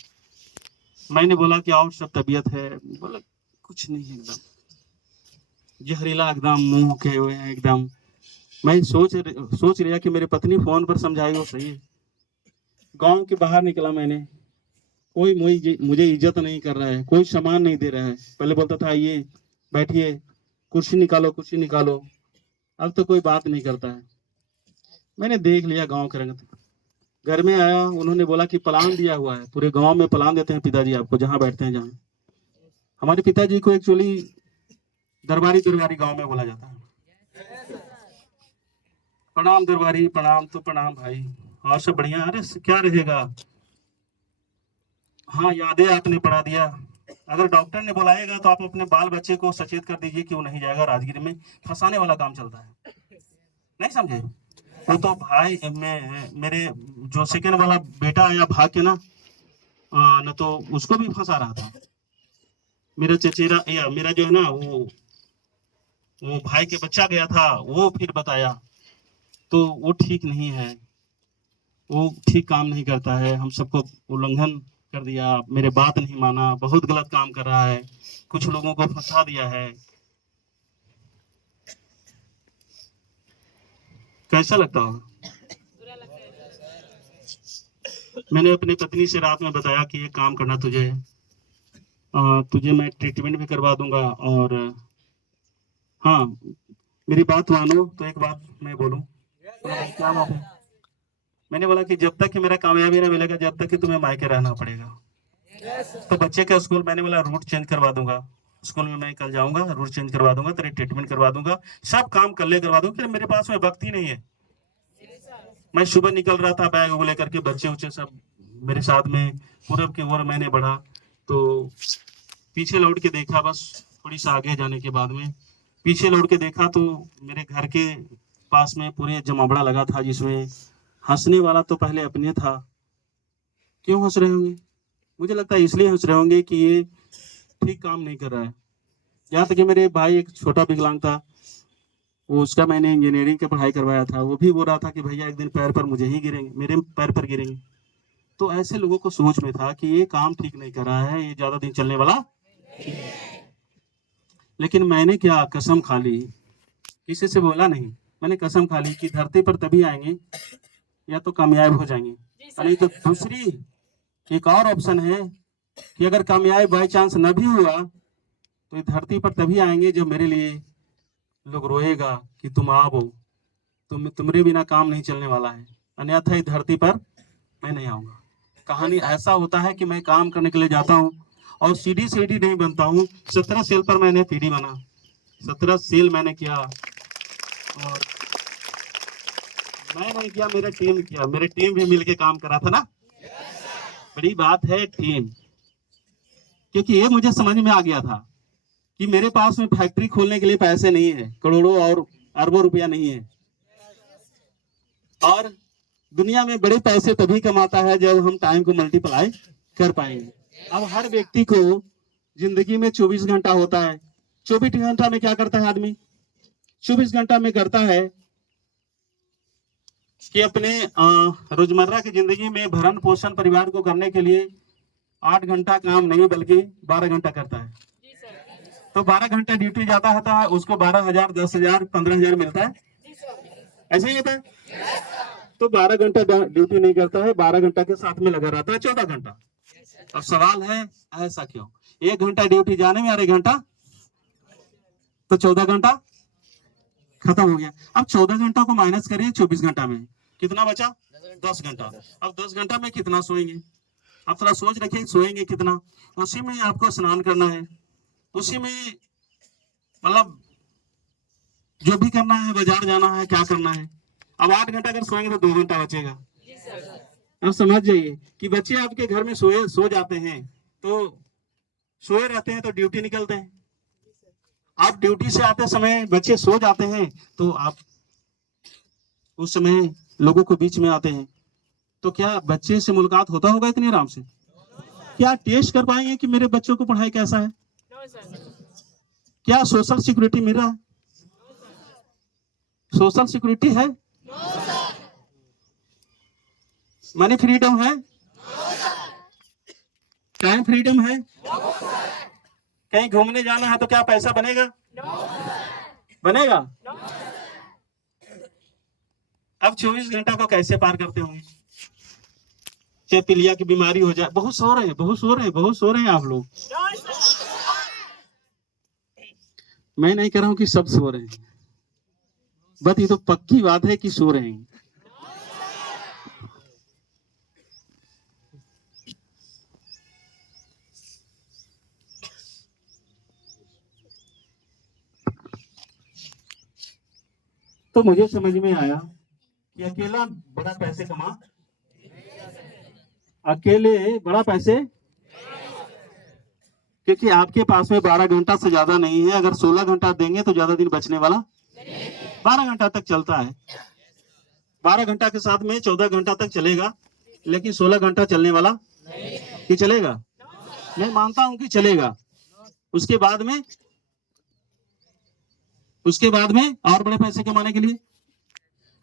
मैंने बोला कि और सब तबीयत है, बोला कुछ नहीं है, एकदम जहरीला, एकदम मुंह के हुए हैं एकदम। मैं सोच लिया कि मेरी पत्नी फोन पर समझाई वो सही है। गांव के बाहर निकला मैंने, कोई मुझे इज्जत नहीं कर रहा है, कोई सामान नहीं दे रहा है। पहले बोलता था आइए बैठिए, कुर्सी निकालो कुर्सी निकालो, अब तो कोई बात नहीं करता है। मैंने देख लिया गांव के रंग। घर में आया, उन्होंने बोला कि प्लान दिया हुआ है, पूरे गांव में प्लान देते हैं पिताजी आपको, जहां बैठते हैं जहां। हमारे पिताजी को एक्चुअली दरबारी दरबारी गांव में बोला जाता है। प्रणाम दरबारी, प्रणाम। तो प्रणाम भाई, और सब बढ़िया। अरे क्या रहेगा, हाँ यादें आपने पढ़ा दिया। अगर डॉक्टर ने बुलाएगा तो आप अपने बाल बच्चे को सचेत कर दीजिए कि वो नहीं जाएगा राजगीर में, फंसाने वाला काम चलता है, नहीं समझे। वो तो भाई मेरे जो सेकंड वाला बेटा आया भाग के ना, न तो उसको भी फंसा रहा था। मेरा चचेरा या मेरा जो है ना, वो भाई के बच्चा गया था, वो फिर बताया। तो वो ठीक नहीं है, वो ठीक काम नहीं करता है, हम सबको उल्लंघन कर दिया, मेरे बात नहीं माना, बहुत गलत काम कर रहा है, कुछ लोगों को फंसा दिया है। कैसा लगता होगा? मैंने अपनी पत्नी से रात में बताया कि ये काम करना तुझे, तुझे मैं ट्रीटमेंट भी करवा दूंगा, और हाँ, मेरी बात मानो तो एक बात मैं बोलूं। क्या बात है? मैंने बोला कि जब तक कि मेरा कामयाबी ना मिलेगा, जब तक कि तुम्हें मायके रहना पड़ेगा। तो बच्चे का स्कूल मैंने बोला रूट चेंज करवा दूंगा, स्कूल में मैं कल जाऊंगा, रूट चेंज करवा दूंगा, तेरी ट्रीटमेंट करवा दूंगा, सब काम कल करवा दूंगा, फिर मेरे पास में वक्त ही नहीं है। मैं सुबह निकल रहा था बैग वो लेकर के, बच्चे उच्चे सब मेरे साथ में, पूरब की ओर मैंने बढ़ा, तो पीछे लौट के देखा, बस थोड़ी सा आगे जाने के बाद में पीछे लौट के देखा, तो मेरे घर के पास में पूरे जमावड़ा लगा था, जिसमें हंसने वाला तो पहले अपने था। क्यों हंस रहे होंगे? मुझे लगता है इसलिए हंस रहे होंगे कि ये ठीक काम नहीं कर रहा है। यहाँ तक कि मेरे भाई एक छोटा विकलांग था, वो उसका मैंने इंजीनियरिंग की पढ़ाई करवाया था, वो भी बोल रहा था कि भैया एक दिन पैर पर मुझे ही गिरेंगे, मेरे पैर पर गिरेंगे। तो ऐसे लोगों को सोच में था कि ये काम ठीक नहीं कर रहा है, ये ज्यादा दिन चलने वाला। लेकिन मैंने क्या कसम खा ली, किसी से बोला नहीं, मैंने कसम खा ली कि धरती पर तभी आएंगे या तो कामयाब हो जाएंगे, नहीं तो दूसरी एक और ऑप्शन है कि अगर कामयाब बाई चांस न भी हुआ तो इस धरती पर तभी आएंगे जब मेरे लिए लोग रोएगा कि तुम आओ, तुम्हारे बिना काम नहीं चलने वाला है, अन्यथा इस धरती पर मैं नहीं आऊंगा। कहानी ऐसा होता है कि मैं काम करने के लिए जाता हूँ और सीढ़ी सीढ़ी नहीं बनता हूँ, 17 सेल पर मैंने सीढ़ी बना, 17 सेल मैंने किया, और मैं नहीं किया, मेरा टीम किया, मेरे टीम भी मिलके काम करा था ना। बड़ी बात है टीम, क्योंकि ये मुझे समझ में आ गया था कि मेरे पास में फैक्ट्री खोलने के लिए पैसे नहीं है, करोड़ों और अरबों रुपया नहीं है, और दुनिया में बड़े पैसे तभी कमाता है जब हम टाइम को मल्टीप्लाई कर पाएंगे। अब हर व्यक्ति को जिंदगी में 24 घंटा होता है, 24 घंटा में क्या करता है आदमी? 24 घंटा में करता है कि अपने रोजमर्रा की जिंदगी में भरण पोषण परिवार को करने के लिए 8 घंटा काम नहीं बल्कि 12 घंटा करता है। तो 12 घंटा ड्यूटी जाता है, उसको 12,000, 10,000, 15,000 मिलता है, ऐसे ही होता है। तो 12 घंटा ड्यूटी नहीं करता है, 12 घंटा के साथ में लगा रहता है 14 घंटा। अब सवाल है ऐसा क्यों? 1 घंटा ड्यूटी जाने में और 1 घंटा, तो 14 घंटा खत्म हो गया। अब 14 घंटा को माइनस करिए 24 घंटा में, कितना बचा? 10 घंटा। अब 10 घंटा में कितना सोएंगे? आप थोड़ा सोच रखिए, सोएंगे कितना? उसी में आपको स्नान करना है, उसी में मतलब जो भी करना है, बाजार जाना है, क्या करना है। अब 8 घंटा अगर सोएंगे तो 2 घंटा बचेगा। अब समझ जाइए कि बच्चे आपके घर में सो जाते हैं, तो सोए रहते हैं तो ड्यूटी निकलते हैं। आप ड्यूटी से आते समय बच्चे सो जाते हैं, तो आप उस समय लोगों को बीच में आते हैं, तो क्या बच्चे से मुलाकात होता होगा इतनी आराम से? क्या टेस्ट कर पाएंगे कि मेरे बच्चों को पढ़ाई कैसा है? क्या सोशल सिक्योरिटी मिल रहा है? सोशल सिक्योरिटी है? मनी फ्रीडम है? टाइम फ्रीडम है? कहीं घूमने जाना है तो क्या पैसा बनेगा? बनेगा? अब 24 घंटा को कैसे पार करते होंगे? चाहे पीलिया की बीमारी हो जाए, बहुत सो रहे हैं, बहुत सो रहे हैं, बहुत सो रहे हैं आप लोग। मैं नहीं कह रहा हूं कि सब सो रहे हैं, बट ये तो पक्की बात है कि सो रहे हैं। तो मुझे समझ में आया कि अकेला बड़ा पैसे कमा, अकेले बड़ा पैसे, क्योंकि आपके पास में 12 घंटा से ज्यादा नहीं है। अगर 16 घंटा देंगे तो ज्यादा दिन बचने वाला, 12 घंटा तक चलता है। 12 घंटा के साथ में 14 घंटा तक चलेगा, लेकिन 16 घंटा चलने वाला कि चलेगा? मैं मानता हूं कि चलेगा। उसके बाद में और बड़े पैसे कमाने के लिए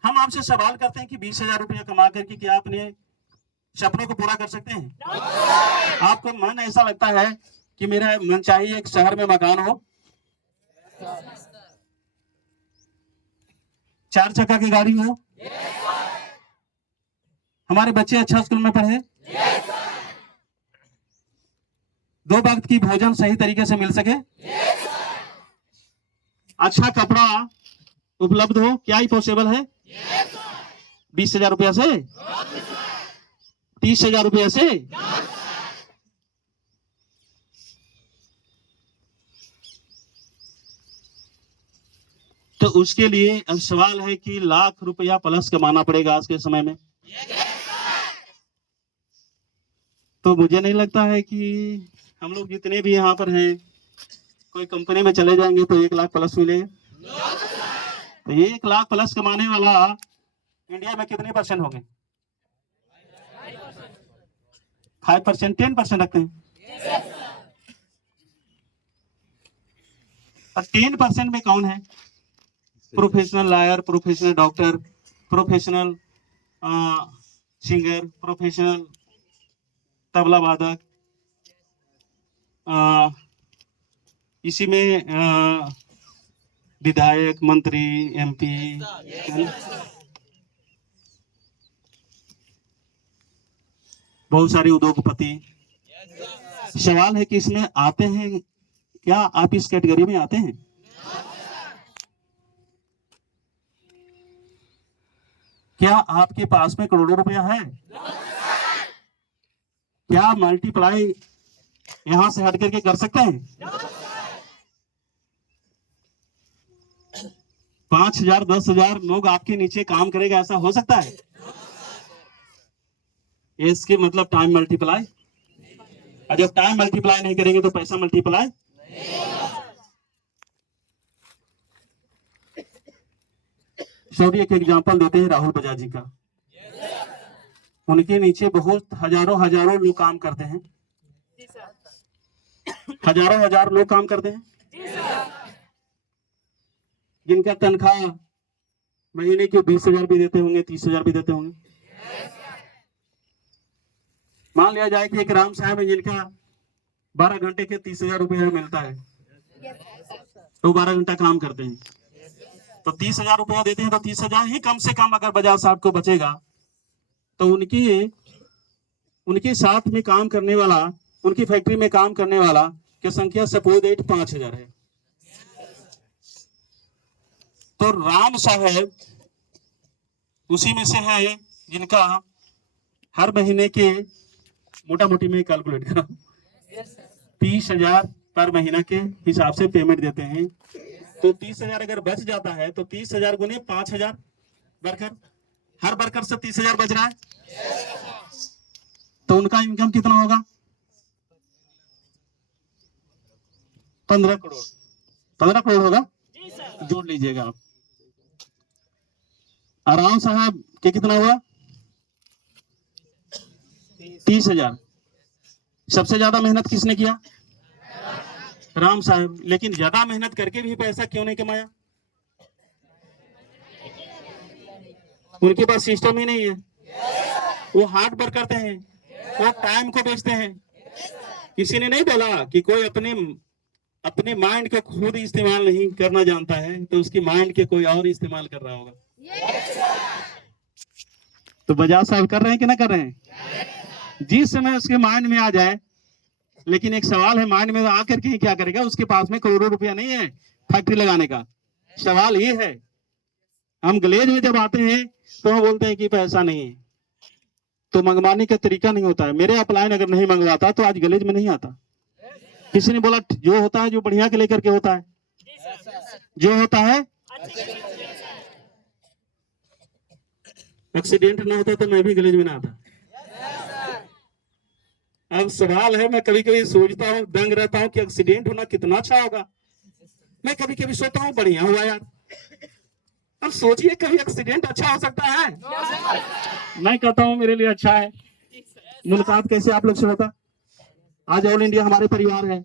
हम आपसे सवाल करते हैं कि 20,000 रुपया कमा करके क्या अपने सपनों को पूरा कर सकते हैं? आपका मन ऐसा लगता है कि मेरा मन चाहिए एक शहर में मकान हो, 4 चक्का की गाड़ी हो, हमारे बच्चे अच्छा स्कूल में पढ़े, 2 वक्त की भोजन सही तरीके से मिल सके, अच्छा कपड़ा उपलब्ध हो। क्या ही पॉसिबल है? 20,000 रुपया से, 30,000 रुपया से? तो उसके लिए अब सवाल है कि लाख रुपया प्लस कमाना पड़ेगा आज के समय में। तो मुझे नहीं लगता है कि हम लोग जितने भी यहाँ पर हैं, कोई कंपनी में चले जाएंगे तो 1 लाख प्लस मिलेगा। तो 1 लाख प्लस कमाने वाला इंडिया में कितने % हो गए? 5%, 10% रखते हैं। और 10% में कौन है? Professional lawyer, professional doctor, professional singer, professional tabla वादक, इसी में विधायक, मंत्री, MP, बहुत सारे उद्योगपति। सवाल है कि इसमें आते हैं क्या? आप इस कैटेगरी में आते हैं? क्या आपके पास में करोड़ों रुपया है? क्या मल्टीप्लाई यहां से हट करके कर सकते हैं? 5,000, 10,000 लोग आपके नीचे काम करेगा, ऐसा हो सकता है? इसके मतलब टाइम मल्टीप्लाई। और जब टाइम मल्टीप्लाई नहीं करेंगे तो पैसा मल्टीप्लाई। सभी एक एग्जांपल देते हैं राहुल बजाज जी का। उनके नीचे बहुत हजारों लोग काम करते हैं, हजारों लोग काम करते हैं, जिनका तनख्वाह महीने के 20,000 भी देते होंगे, 30,000 भी देते होंगे। मान लिया जाए कि एक राम साहब है जिनका 12 घंटे के 30,000 रुपया मिलता है, तो 12 घंटा काम करते हैं, तो 30,000 रुपया देते हैं, तो 30,000 ही कम से कम अगर बजाज साहब को बचेगा तो उनके साथ में काम करने वाला, उनकी फैक्ट्री में काम करने वाला की संख्या सपोज 5,000 है। तो राम साहब उसी में से है जिनका हर महीने के मोटा मोटी में कैलकुलेट करा 30,000 पर महीना के हिसाब से पेमेंट देते हैं। तो 30,000 अगर बच जाता है तो 30,000 गुने 5,000 वर्कर, हर वर्कर से 30,000 बच रहा है, तो उनका इनकम कितना होगा? 15 करोड़। 15 करोड़ होगा, जोड़ लीजिएगा आप। राम साहब के कितना हुआ? 30,000। सबसे ज्यादा मेहनत किसने किया? राम साहब। लेकिन ज्यादा मेहनत करके भी पैसा क्यों नहीं कमाया? उनके पास सिस्टम ही नहीं है। वो हार्ड वर्क करते हैं, वो टाइम को बेचते हैं। किसी ने नहीं बोला कि कोई अपने माइंड को खुद इस्तेमाल नहीं करना जानता है, तो उसकी माइंड के कोई और इस्तेमाल कर रहा होगा। तो बजाज साहब कर रहे हैं कि ना कर रहे हैं? जिस समय उसके माइंड में आ जाए। लेकिन एक सवाल है, माइंड में आकर के क्या करेगा? उसके पास में करोड़ों रुपया नहीं है फैक्ट्री लगाने का। सवाल ये है, हम गलेज में जब आते हैं तो हम बोलते हैं कि पैसा नहीं है, तो मंगवाने का तरीका नहीं होता है। मेरे अपलाइन अगर नहीं मंगवाता तो आज गलेज में नहीं आता। किसी ने बोला जो होता है जो बढ़िया के लेकर के होता है, जो होता है एक्सीडेंट ना होता तो मैं भी गलेज में ना आता। अब सवाल है, मैं कभी कभी सोचता हूँ, दंग रहता हूँ कि एक्सीडेंट होना कितना अच्छा होगा। मैं कभी कभी सोचता हूँ बढ़िया हुआ यार, अब सोचिए कभी एक्सीडेंट अच्छा हो सकता है? मैं कहता हूँ मेरे लिए अच्छा है। मुलाकात कैसे आप लोग से होता? आज ऑल इंडिया हमारे परिवार है।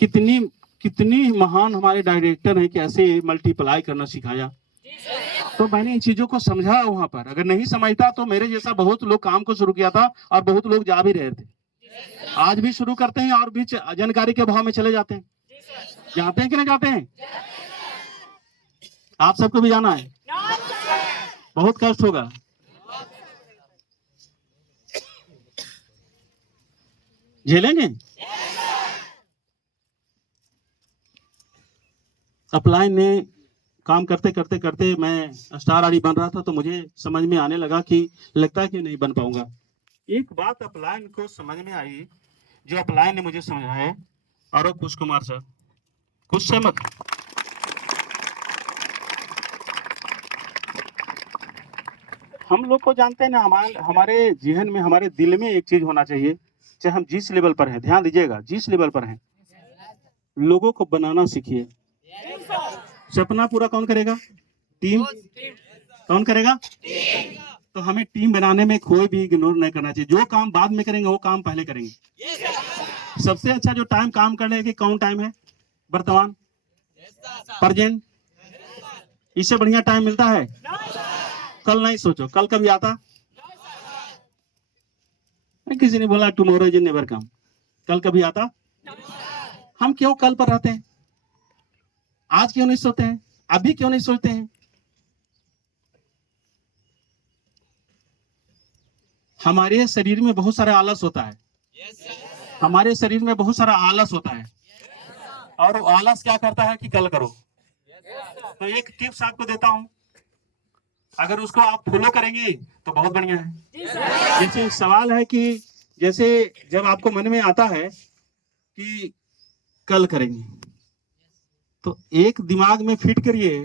कितनी कितनी महान हमारे डायरेक्टर हैं, कैसे मल्टीप्लाई करना सिखाया। तो मैंने इन चीजों को समझा वहां पर। अगर नहीं समझता तो मेरे जैसा बहुत लोग काम को शुरू किया था और बहुत लोग जा भी रहे थे। आज भी शुरू करते हैं और भी जानकारी के अभाव में चले जाते हैं। जाते हैं कि नहीं जाते हैं? आप सबको भी जाना है? बहुत कष्ट होगा। झेलेंगे? अपलाइन ने काम करते करते करते मैं स्टार आडी बन रहा था, तो मुझे समझ में आने लगा कि लगता है कि नहीं बन पाऊंगा। एक बात अपलाइन को समझ में आई, जो अपलाइन ने मुझे समझाया है, और खुश कुमार सर, खुश से मत। हम लोग को जानते हैं ना, हमारे जहन में, हमारे दिल में एक चीज होना चाहिए, चाहे हम जिस लेवल पर हैं, ध्यान दीजिएगा, जिस लेवल पर हैं, लोगों को बनाना सीखिए। सपना पूरा कौन करेगा? टीम। कौन करेगा? तो हमें टीम बनाने में कोई भी इग्नोर नहीं करना चाहिए। जो काम बाद में करेंगे वो काम पहले करेंगे। सबसे अच्छा जो टाइम काम करने की कौन टाइम है? वर्तमान, प्रेजेंट। इससे बढ़िया टाइम मिलता है? कल नहीं सोचो, कल कभी आता? किसी ने बोला टुमारो इज नेवर कम, कल कभी आता? हम क्यों कल पर रहते हैं? आज क्यों नहीं सोचते हैं? अभी क्यों नहीं सोचते हैं? हमारे शरीर में बहुत सारा आलस होता है। हमारे शरीर में बहुत सारा आलस होता है, और वो आलस क्या करता है कि कल करो। तो एक टिप्स आपको देता हूं, अगर उसको आप फॉलो करेंगे तो बहुत बढ़िया है। जैसे सवाल है कि जैसे जब आपको मन में आता है कि कल करेंगे, तो एक दिमाग में फिट करिए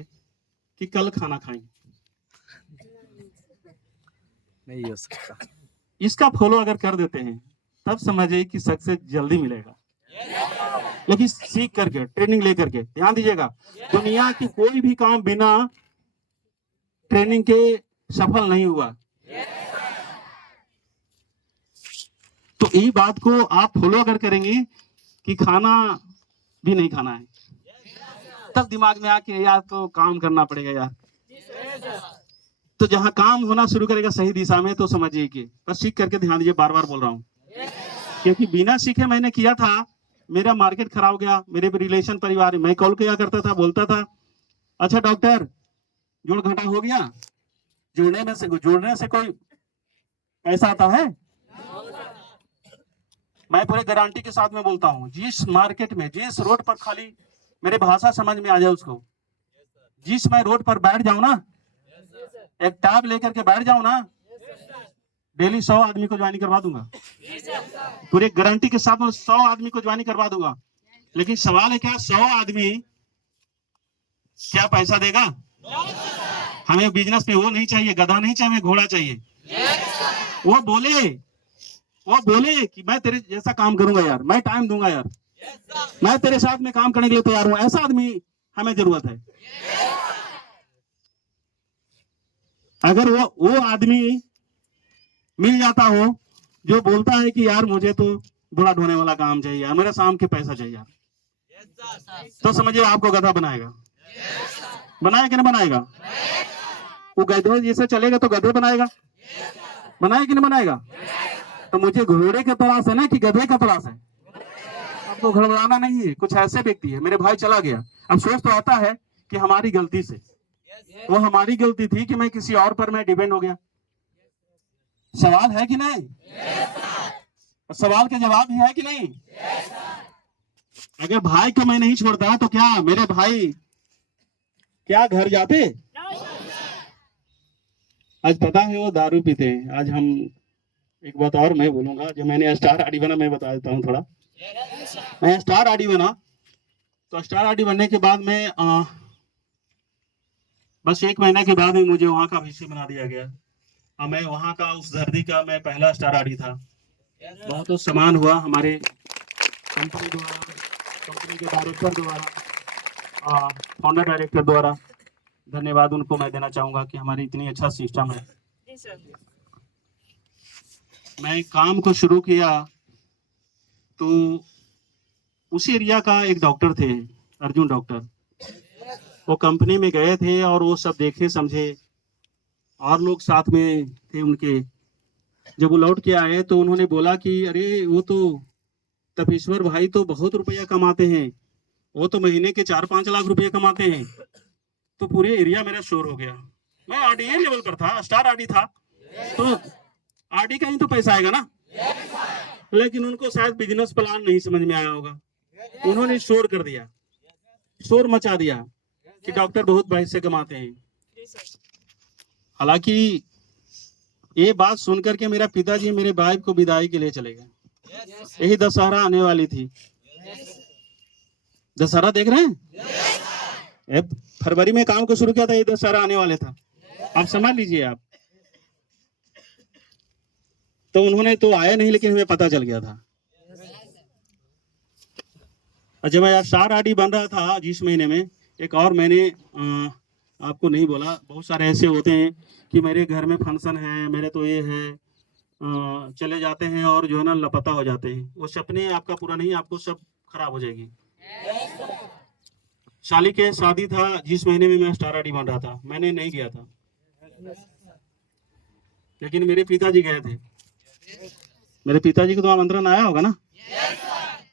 कि कल खाना खाएंगे। नहीं हो सकता। इसका फॉलो अगर कर देते हैं तब समझिए कि सक्सेस जल्दी मिलेगा। लेकिन सीख करके, ट्रेनिंग लेकर के, ध्यान दीजिएगा, दुनिया की कोई भी काम बिना ट्रेनिंग के सफल नहीं हुआ। तो यही बात को आप फॉलो अगर करेंगे कि खाना भी नहीं खाना है, तब दिमाग में आके यार तो काम करना पड़ेगा यार। तो जहां काम होना शुरू करेगा सही दिशा में, तो समझिए कि बस सीख करके, ध्यान दीजिए, बार बार बोल रहा हूं, क्योंकि बिना सीखे मैंने किया था, मेरा मार्केट खराब हो गया। मेरे रिलेशन परिवार, मैं कॉल किया करता था, बोलता था अच्छा डॉक्टर जोड़ घटा हो गया, जोड़ने से कोई पैसा आता है? मैं पूरे गारंटी के साथ में बोलता हूँ, जिस मार्केट में, जिस रोड पर, खाली मेरे भाषा समझ में आ जाए उसको, जिस मैं रोड पर बैठ जाऊं ना, एक टैब लेकर के बैठ जाऊं ना, डेली 100 आदमी को ज्वाइन करवा दूंगा। पूरे गारंटी के साथ में 100 आदमी को ज्वाइन करवा दूंगा। लेकिन सवाल है क्या 100 आदमी क्या पैसा देगा? हमें बिजनेस में वो नहीं चाहिए, गधा नहीं चाहिए, हमें घोड़ा चाहिए। वो बोले कि मैं तेरे जैसा काम करूंगा यार, मैं टाइम दूंगा यार, मैं तेरे साथ में काम करने के लिए तैयार हूं। ऐसा आदमी हमें जरूरत है। अगर वो आदमी मिल जाता हो जो बोलता है कि यार मुझे तो बड़ा ढोने वाला काम चाहिए यार, मेरा शाम के पैसा चाहिए यार, तो समझिए आपको गधा बनाएगा। बनाएगा कि नहीं बनाएगा? वो गधे जैसे चलेगा तो गधे बनाएगा, बनाएगा कि नहीं बनाएगा? तो मुझे घोड़े के तलाश है ना कि गधे का तलाश है? आपको घबराना नहीं है। कुछ ऐसे व्यक्ति है, मेरे भाई चला गया, अफसोस तो आता है कि हमारी गलती से, वो हमारी गलती थी कि मैं किसी और पर मैं डिपेंड हो गया। सवाल है कि नहीं? सवाल का जवाब भी है कि नहीं? अगर भाई को मैं नहीं छोड़ता तो क्या मेरे भाई क्या घर जाते? आज पता है वो दारू पीते हैं। आज हम एक बात और मैं बोलूंगा, जो मैंने स्टार आडी बना, मैं बता देता हूँ थोड़ा। मैं स्टार आडी बना, तो स्टार आडी बनने के बाद में बस 1 महीना के बाद ही मुझे वहां का वीसी बना दिया गया। मैं वहां का, उस धरती का मैं पहला स्टार आडी था। बहुत तो सम्मान हुआ हमारे कंपनी द्वारा, कंपनी के डायरेक्टर द्वारा, फाउंडर डायरेक्टर द्वारा धन्यवाद उनको मैं देना चाहूँगा कि हमारी इतनी अच्छा सिस्टम है। जी सर। मैं काम को शुरू किया तो उसी एरिया का एक डॉक्टर थे, अर्जुन डॉक्टर, वो कंपनी में गए थे और वो सब देखे समझे और लोग साथ में थे उनके। जब वो लौट के आए तो उन्होंने बोला कि अरे वो तो तपेश्वर भाई तो बहुत रुपया कमाते हैं, वो तो महीने के 4-5 लाख रुपए कमाते हैं। तो पूरे एरिया मेरा शोर हो गया। मैं आरडीए लेवल पर था, स्टार आरडी था, तो आरडी का ही तो पैसा आएगा ना। लेकिन उनको शायद बिजनेस प्लान नहीं समझ में आया होगा, उन्होंने शोर कर दिया, शोर मचा दिया कि डॉक्टर बहुत पैसे कमाते हैं। जी सर। हालांकि ये बात सुनकर के मेरा पिताजी मेरे भाई को विदाई के लिए चले गए। यही दशहरा आने वाली थी। दशहरा देख रहे हैं, फरवरी में काम को शुरू किया था, ये दशहरा आने वाले था। आप समझ लीजिए आप। तो उन्होंने तो आया नहीं, लेकिन हमें पता चल गया था। जब मैं स्टार आरडी बन रहा था जिस महीने में, एक और मैंने आपको नहीं बोला, बहुत सारे ऐसे होते हैं कि मेरे घर में फंक्शन है, मेरे तो ये है, चले जाते हैं और जो है ना लापता हो जाते हैं। वो सपने आपका पूरा नहीं, आपको सब खराब हो जाएगी। शाली के शादी था जिस महीने में मैं स्टार आरडी बन रहा था, मैंने नहीं गया था, लेकिन मेरे पिताजी गए थे। मेरे पिताजी को तो आमंत्रण आया होगा ना।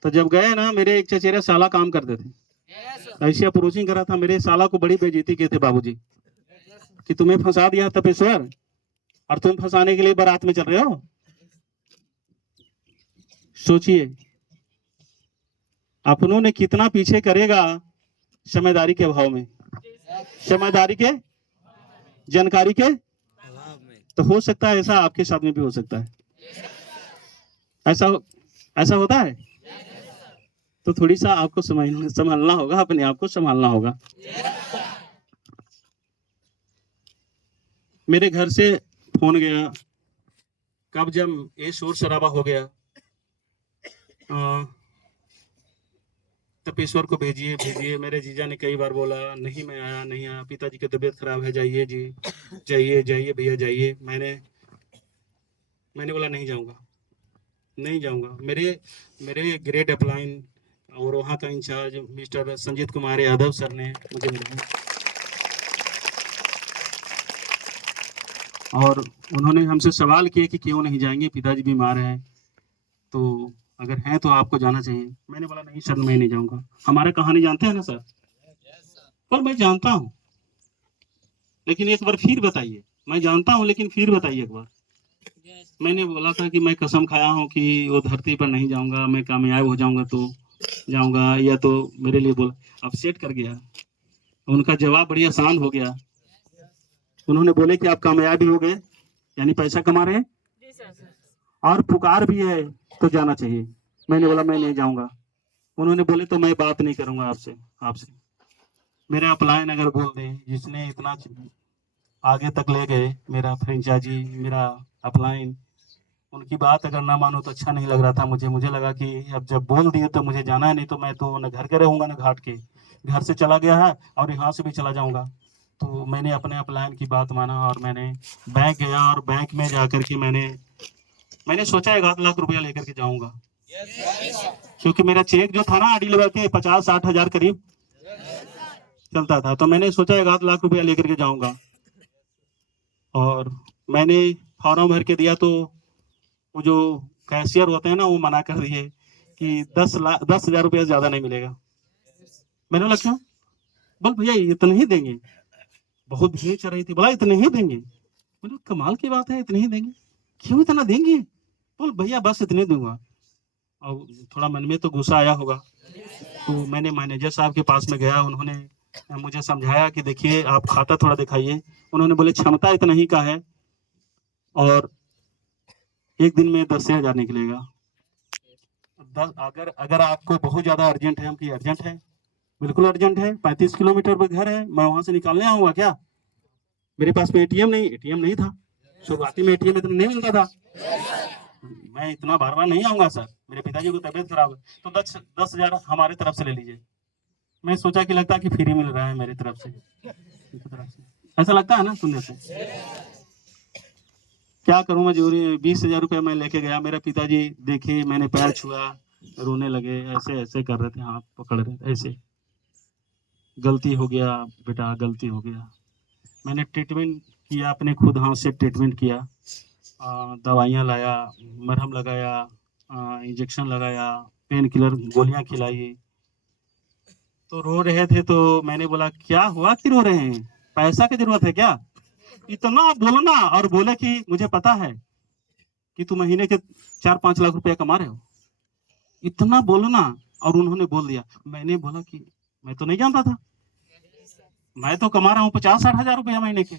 तो जब गए ना, मेरे एक चचेरे साला काम करते थे, ऐसी अप्रोचिंग करा था, मेरे साला को बड़ी बेइज्जती की थे बाबूजी कि तुम्हें फंसा दिया तपेश्वर और तुम फंसाने के लिए बारात में चल रहे हो। सोचिए अपनों ने कितना पीछे करेगा समझदारी के अभाव में, समझदारी के, जानकारी के। तो हो सकता है ऐसा आपके साथ में भी हो सकता है। ऐसा होता है। तो थोड़ी सा आपको संभालना होगा, अपने आप को संभालना होगा। मेरे घर से फोन गया कब, जब ये शोर शराबा हो गया, तपेश्वर को भेजिए भेजिए। मेरे जीजा ने कई बार बोला नहीं मैं आया नहीं आया, पिताजी की तबीयत खराब है, जाइए जी, जाइए जाइए भैया जाइए। मैंने बोला नहीं जाऊंगा, नहीं जाऊंगा। मेरे ग्रेड अपलाइन और वहाँ का incharge mister Sanjeet Kumar Yadav sir ने मुझे बुलाया और उन्होंने हमसे सवाल किए कि क्यों नहीं जाएंगे, पिताजी बीमार हैं, तो अगर हैं तो आपको जाना चाहिए। मैंने बोला नहीं सर, मैं नहीं जाऊंगा। हमारा कहानी जानते हैं ना सर। पर मैं जानता हूँ, लेकिन एक बार फिर बताइए। मैं जानता हूँ लेकिन फिर बताइए एक बार। मैंने बोला था कि मैं कसम खाया हूँ कि वो धरती पर नहीं जाऊंगा, मैं कामयाब हो जाऊंगा तो जाऊंगा, या तो मेरे लिए बोला। अब सेट कर गया। उनका जवाब बड़ी आसान हो गया। उन्होंने बोले कि आप कामयाब भी हो गए, यानी पैसा कमा रहे हैं, जी सर। और पुकार भी है तो जाना चाहिए। मैंने बोला मैं नहीं जाऊंगा। उन्होंने बोले तो मैं बात नहीं करूंगा आपसे। मेरा अपलाइन अगर बोल दें, जिसने इतना आगे तक ले गए, मेरा फ्रेंचाइजी, मेरा अपलाइन, उनकी बात अगर ना मानो तो अच्छा नहीं लग रहा था मुझे लगा कि अब जब बोल दिए तो मुझे जाना है, नहीं तो मैं तो न घर के रहूंगा न घाट के। घर से चला गया है और यहाँ से भी चला जाऊंगा। तो मैंने अपने अपलाइन की बात माना और मैंने बैंक गया और बैंक में जाकर के मैंने सोचा 1,00,000 रुपया लेकर के जाऊंगा, क्योंकि मेरा चेक जो था ना आरडी लेवल के 50-60 हजार करीब चलता था। तो मैंने सोचा 1,00,000 रुपया लेकर के जाऊंगा और मैंने फॉर्म भर के दिया। तो वो जो कैशियर होते हैं ना, वो मना कर दिए कि 10,000 रुपया ज्यादा नहीं मिलेगा। मैंने बोला क्यों? बोल भैया इतने ही देंगे। बहुत भीड़ चल रही थी, बोला इतने ही देंगे। बोले कमाल की बात है, इतने ही देंगे? क्यों इतना देंगे? बोल भैया बस इतने दूंगा। और थोड़ा मन में तो गुस्सा आया होगा। तो मैंने मैनेजर साहब के पास में गया, उन्होंने मुझे समझाया कि देखिए आप खाता थोड़ा दिखाइए। उन्होंने बोले क्षमता इतना ही का है और एक दिन में 10,000 निकलेगा। अगर आपको बहुत ज्यादा अर्जेंट है, हम की अर्जेंट है, बिल्कुल अर्जेंट है, 35 किलोमीटर पर घर है, मैं वहां से निकालने आऊंगा क्या? मेरे पास में एटीएम नहीं था। शुरुआती में एटीएम इतना नहीं मिलता था। मैं इतना बार बार नहीं आऊंगा सर, मेरे पिताजी को तबीयत खराब है। तो 10,000 हमारे तरफ से ले लीजिए। मैं सोचा कि लगता है कि फ्री मिल रहा है मेरी तरफ से, ऐसा लगता है ना सुनने से। क्या करूं, मजबूरी 20,000 रुपये मैं लेके गया। मेरे पिताजी देखे, मैंने पैर छुआ, रोने लगे, ऐसे ऐसे कर रहे थे, हाथ पकड़ रहे थे ऐसे। गलती हो गया बेटा, गलती हो गया। मैंने ट्रीटमेंट किया, अपने खुद हाथ से ट्रीटमेंट किया, दवाइयाँ लाया, मरहम लगाया, इंजेक्शन लगाया, पेन किलर गोलियां खिलाई। तो रो रहे थे तो मैंने बोला क्या हुआ कि रो रहे हैं, पैसा की जरूरत है क्या? इतना बोलना, और बोले कि मुझे पता है कि तू महीने के 4-5 लाख रुपया कमा रहे हो, इतना बोलना। और उन्होंने बोल दिया। मैंने बोला कि मैं तो नहीं जानता था, मैं तो कमा रहा हूँ 50-60 हजार रुपया महीने के।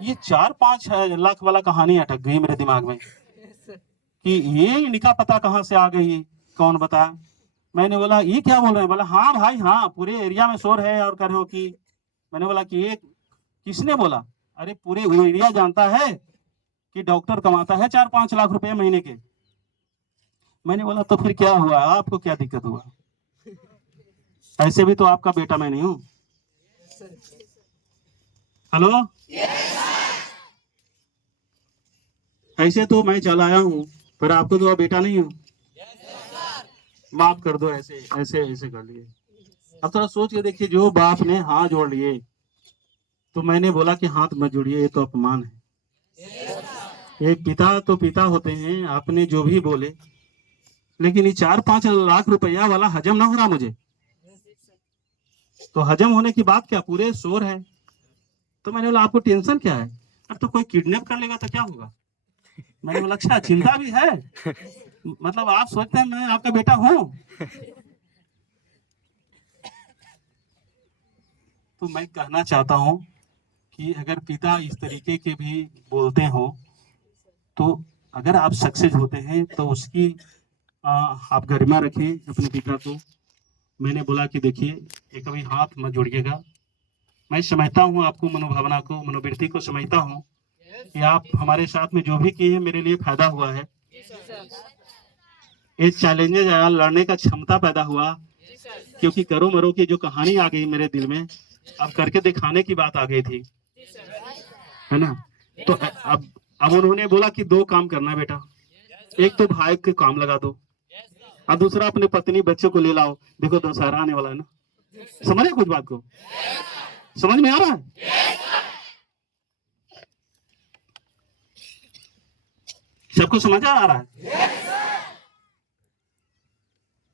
ये 4-5 लाख वाला कहानी अटक गई मेरे दिमाग में कि ये इनका पता कहाँ से आ गई, कौन बताया। मैंने बोला ये क्या बोल रहे हैं? बोला हाँ भाई हाँ, पूरे एरिया में शोर है और कर रहे हो कि। मैंने बोला कि ये किसने बोला? अरे पूरे एरिया जानता है कि डॉक्टर कमाता है 4-5 लाख रुपए महीने के। मैंने बोला तो फिर क्या हुआ, आपको क्या दिक्कत हुआ? ऐसे भी तो आपका बेटा मैं नहीं हूं। हेलो, ऐसे तो मैं चल आया हूं, पर आपको तो बेटा नहीं हूं। माफ कर दो, ऐसे ऐसे ऐसे कर लिए। अब थोड़ा सोच के देखिए, जो बाप ने हाथ जोड़ लिए, तो मैंने बोला कि हाथ मत जोड़िए, ये तो अपमान है। एक पिता तो पिता होते हैं, आपने जो भी बोले, लेकिन ये 4-5 लाख रुपया वाला हजम ना हो रहा मुझे। तो हजम होने की बात क्या, पूरे शोर है। तो मैंने बोला आपको टेंशन क्या है? अब तो कोई किडनैप कर लेगा तो क्या होगा? मैंने बोला अच्छा, चिंता भी है, मतलब आप सोचते हैं मैं आपका बेटा हूं? तो मैं कहना चाहता हूं कि अगर पिता इस तरीके के भी बोलते हो, तो अगर आप सक्सेस होते हैं तो उसकी आप गरिमा रखें अपने पिता को। मैंने बोला कि देखिए, ये कभी हाथ मत जोड़िएगा। मैं समझता हूँ आपको, मनोभावना को, मनोवृत्ति को समझता हूँ कि आप हमारे साथ में जो भी किए हैं मेरे लिए फायदा हुआ है। ये चैलेंजेस आया, लड़ने का क्षमता पैदा हुआ, क्योंकि करो मरो की जो कहानी आ गई मेरे दिल में, अब करके दिखाने की बात आ गई थी, है ना। तो अब उन्होंने बोला कि 2 काम करना बेटा, एक तो भाई के काम लगा दो, और दूसरा अपने पत्नी बच्चों को ले लाओ। देखो दशहरा आने वाला है ना, समझ रहे कुछ बात को, समझ में आ रहा है? सबको समझ आ रहा है?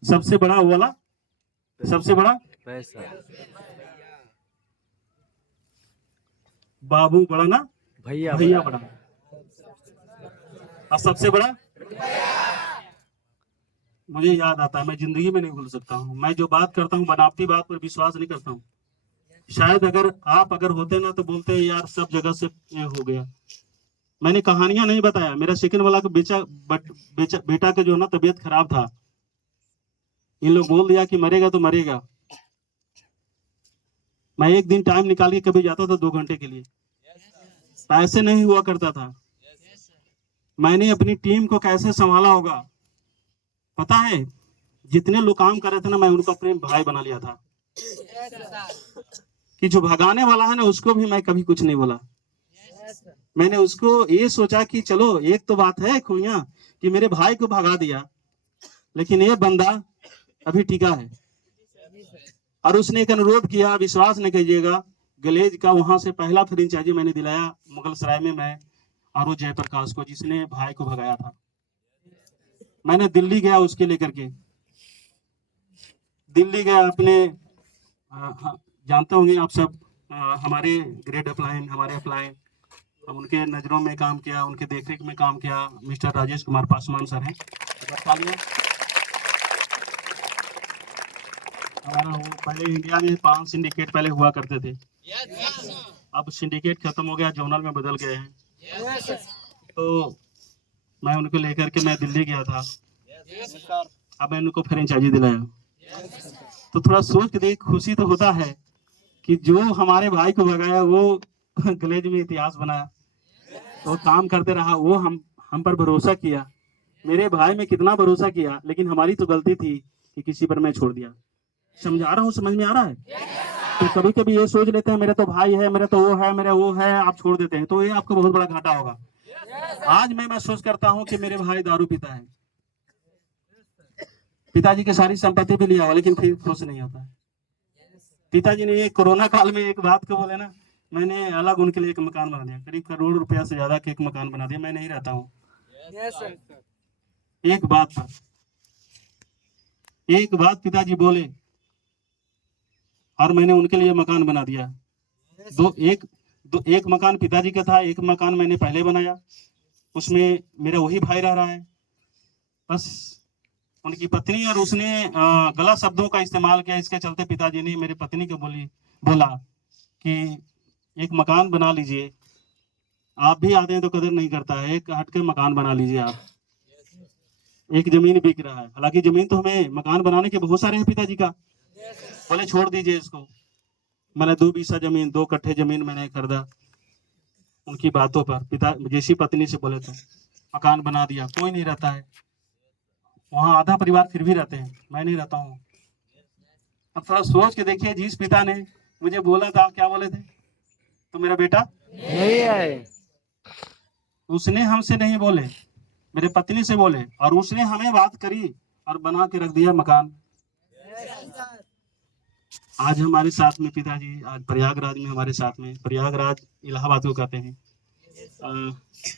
सबसे बड़ा वो वाला, सबसे बड़ा पैसा, बाबू बड़ा ना, भैया भैया बड़ा। बड़ा, और सबसे बड़ा मुझे याद आता है, मैं जिंदगी में नहीं भूल सकता हूँ। मैं जो बात करता हूँ बनावटी बात पर विश्वास नहीं करता हूँ। शायद अगर आप अगर होते ना तो बोलते यार सब जगह से ये हो गया। मैंने कहानियां नहीं बताया। मेरा सेकंड वाला का बेटा का जो है ना तबीयत खराब था, इन लोग बोल दिया कि मरेगा तो मरेगा। मैं एक दिन टाइम निकाल के कभी जाता था 2 घंटे के लिए, पैसे नहीं हुआ करता था। मैंने अपनी टीम को कैसे संभाला होगा पता है? जितने लोग काम कर रहे थे ना, मैं उनको अपने भाई बना लिया था। कि जो भगाने वाला है ना, उसको भी मैं कभी कुछ नहीं बोला। मैंने उसको ये सोचा कि चलो एक तो बात है खुइया कि मेरे भाई को भगा दिया, लेकिन ये बंदा अभी टिका है। और उसने एक अनुरोध किया, विश्वास नहीं कीजिएगा, गलेज का वहां से पहला फ्रेंचाइजी मैंने दिलाया मुगल सराय में, मैं और वो जयप्रकाश को, जिसने भाई को भगाया था। मैंने दिल्ली गया उसके लेकर के, दिल्ली गया अपने जानते होंगे आप सब, हमारे ग्रेड अपलाइन, हमारे अपलाइन, हम उनके नज़रों में काम किया, उनके देखरेख में काम किया। मिस्टर राजेश कुमार पासवान सर हैं, हमारा वो पहले इंडिया में 5 सिंडिकेट पहले हुआ करते थे, अब सिंडिकेट खत्म हो गया, जोनल में बदल गए हैं। तो मैं उनको लेकर के मैं दिल्ली गया था, अब मैं उनको फ्रेंचाइजी दिलाया। तो थोड़ा सोच के देख, खुशी तो होता है कि जो हमारे भाई को भगाया वो गलेज में इतिहास बनाया, वो काम करते रहा, वो हम पर भरोसा किया। मेरे भाई में कितना भरोसा किया, लेकिन हमारी तो गलती थी कि किसी पर मैं छोड़ दिया। समझा रहा हूँ, समझ में आ रहा है? तो कभी कभी ये सोच लेते हैं मेरे तो भाई है, मेरे तो वो है, मेरे वो है, आप छोड़ देते हैं, तो ये आपको बहुत बड़ा घाटा होगा। आज मैं महसूस करता हूँ कि मेरे भाई दारू पीता है, पिताजी की सारी संपत्ति भी लिया हुआ, लेकिन फिर खुश नहीं होता है। पिताजी ने ये कोरोना काल में एक बात को बोले ना, मैंने अलग उनके लिए एक मकान बना दिया, करीब करोड़ रुपया से ज्यादा का एक मकान बना दिया, मैं नहीं रहता हूँ। एक बात पर, एक बात पिताजी बोले और मैंने उनके लिए मकान बना दिया। एक मकान पिताजी का था, एक मकान मैंने पहले बनाया, उसमें मेरा वही भाई रह रहा है। बस उनकी पत्नी और उसने गलत शब्दों का इस्तेमाल किया, इसके चलते पिताजी ने मेरी पत्नी को बोला कि एक मकान बना लीजिए, आप भी आते हैं तो कदर नहीं करता है, एक हट के मकान बना लीजिए आप। एक जमीन बिक रहा है, हालांकि जमीन तो हमें मकान बनाने के बहुत सारे हैं पिताजी का, बोले छोड़ दीजिए इसको। मैंने 2 बीसा जमीन, 2 कट्ठे जमीन मैंने खरीदा उनकी बातों पर, पिता जैसी पत्नी से बोले तो मकान बना दिया, कोई नहीं रहता है वहाँ, आधा परिवार फिर भी रहते हैं, मैं नहीं रहता हूँ। अब थोड़ा सोच के देखिए, जिस पिता ने मुझे बोला था, क्या बोले थे, तो मेरा बेटा नहीं है, उसने हमसे नहीं बोले, मेरे पत्नी से बोले, और उसने हमें बात करी और बना के रख दिया मकान। आज हमारे साथ में पिताजी, आज प्रयागराज में हमारे साथ में, प्रयागराज इलाहाबाद को कहते हैं,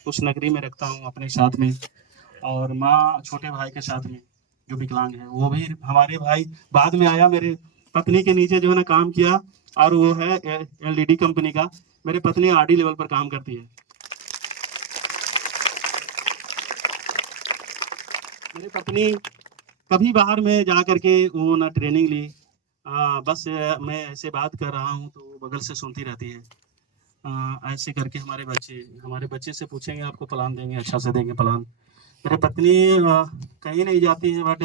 उस नगरी में रखता हूँ अपने साथ में, और माँ छोटे भाई के साथ में जो विकलांग है, वो भी हमारे भाई बाद में आया, मेरे पत्नी के नीचे जो है ना काम किया, और वो है एलईडी कंपनी का, मेरी पत्नी आरडी लेवल पर काम करती है। मेरी पत्नी कभी बाहर में जा करके वो ना ट्रेनिंग ली, बस मैं ऐसे बात कर रहा हूँ तो वो बगल से सुनती रहती है। ऐसे करके हमारे बच्चे से पूछेंगे, आपको प्लान देंगे, अच्छा से देंगे प्लान। मेरी पत्नी कहीं नहीं जाती है, बट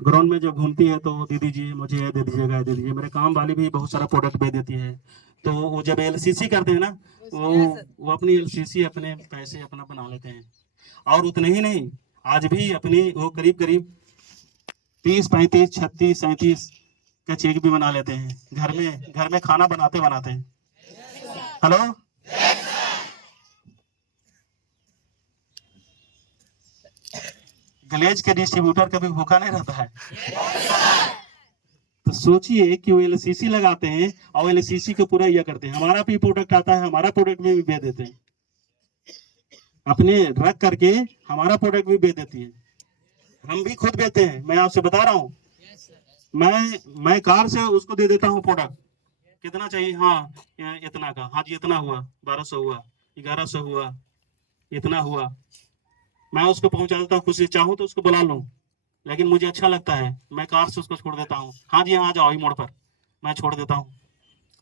ग्राउंड में जब घूमती है तो दीदी जी मुझे ये दे दीजिएगा, ये दे दीजिए। मेरे काम वाली भी बहुत सारा प्रोडक्ट भेज देती है। तो वो जब एलसीसी करते हैं ना, वो अपनी एलसीसी अपने पैसे अपना बना लेते हैं। और उतने ही नहीं, आज भी अपनी वो करीब करीब 30 35 36 37 का चेक भी बना लेते हैं, घर में खाना बनाते बनाते हैं। हेलो, गलेज के डिस्ट्रीब्यूटर कभी भूखा नहीं रहता है। तो सोचिए कि वो एलसीसी लगाते हैं और एलसीसी को पूरा यह करते हैं, हमारा भी प्रोडक्ट आता है, हमारा प्रोडक्ट में भी बेच देते हैं, अपने रख करके हमारा प्रोडक्ट भी बेच देती है, हम भी खुद बेचते हैं। मैं आपसे बता रहा हूँ, मैं कार से उसको दे देता हूँ प्रोडक्ट, कितना चाहिए, हाँ इतना का, हाँ जी इतना हुआ, 1200 हुआ, 1100 हुआ, इतना हुआ, मैं उसको पहुंचा देता हूँ। खुद से चाहूँ तो उसको बुला लूँ, लेकिन मुझे अच्छा लगता है, मैं कार से उसको छोड़ देता हूँ, हाँ जी हाँ, आ जाओ, ही मोड़ पर मैं छोड़ देता हूँ।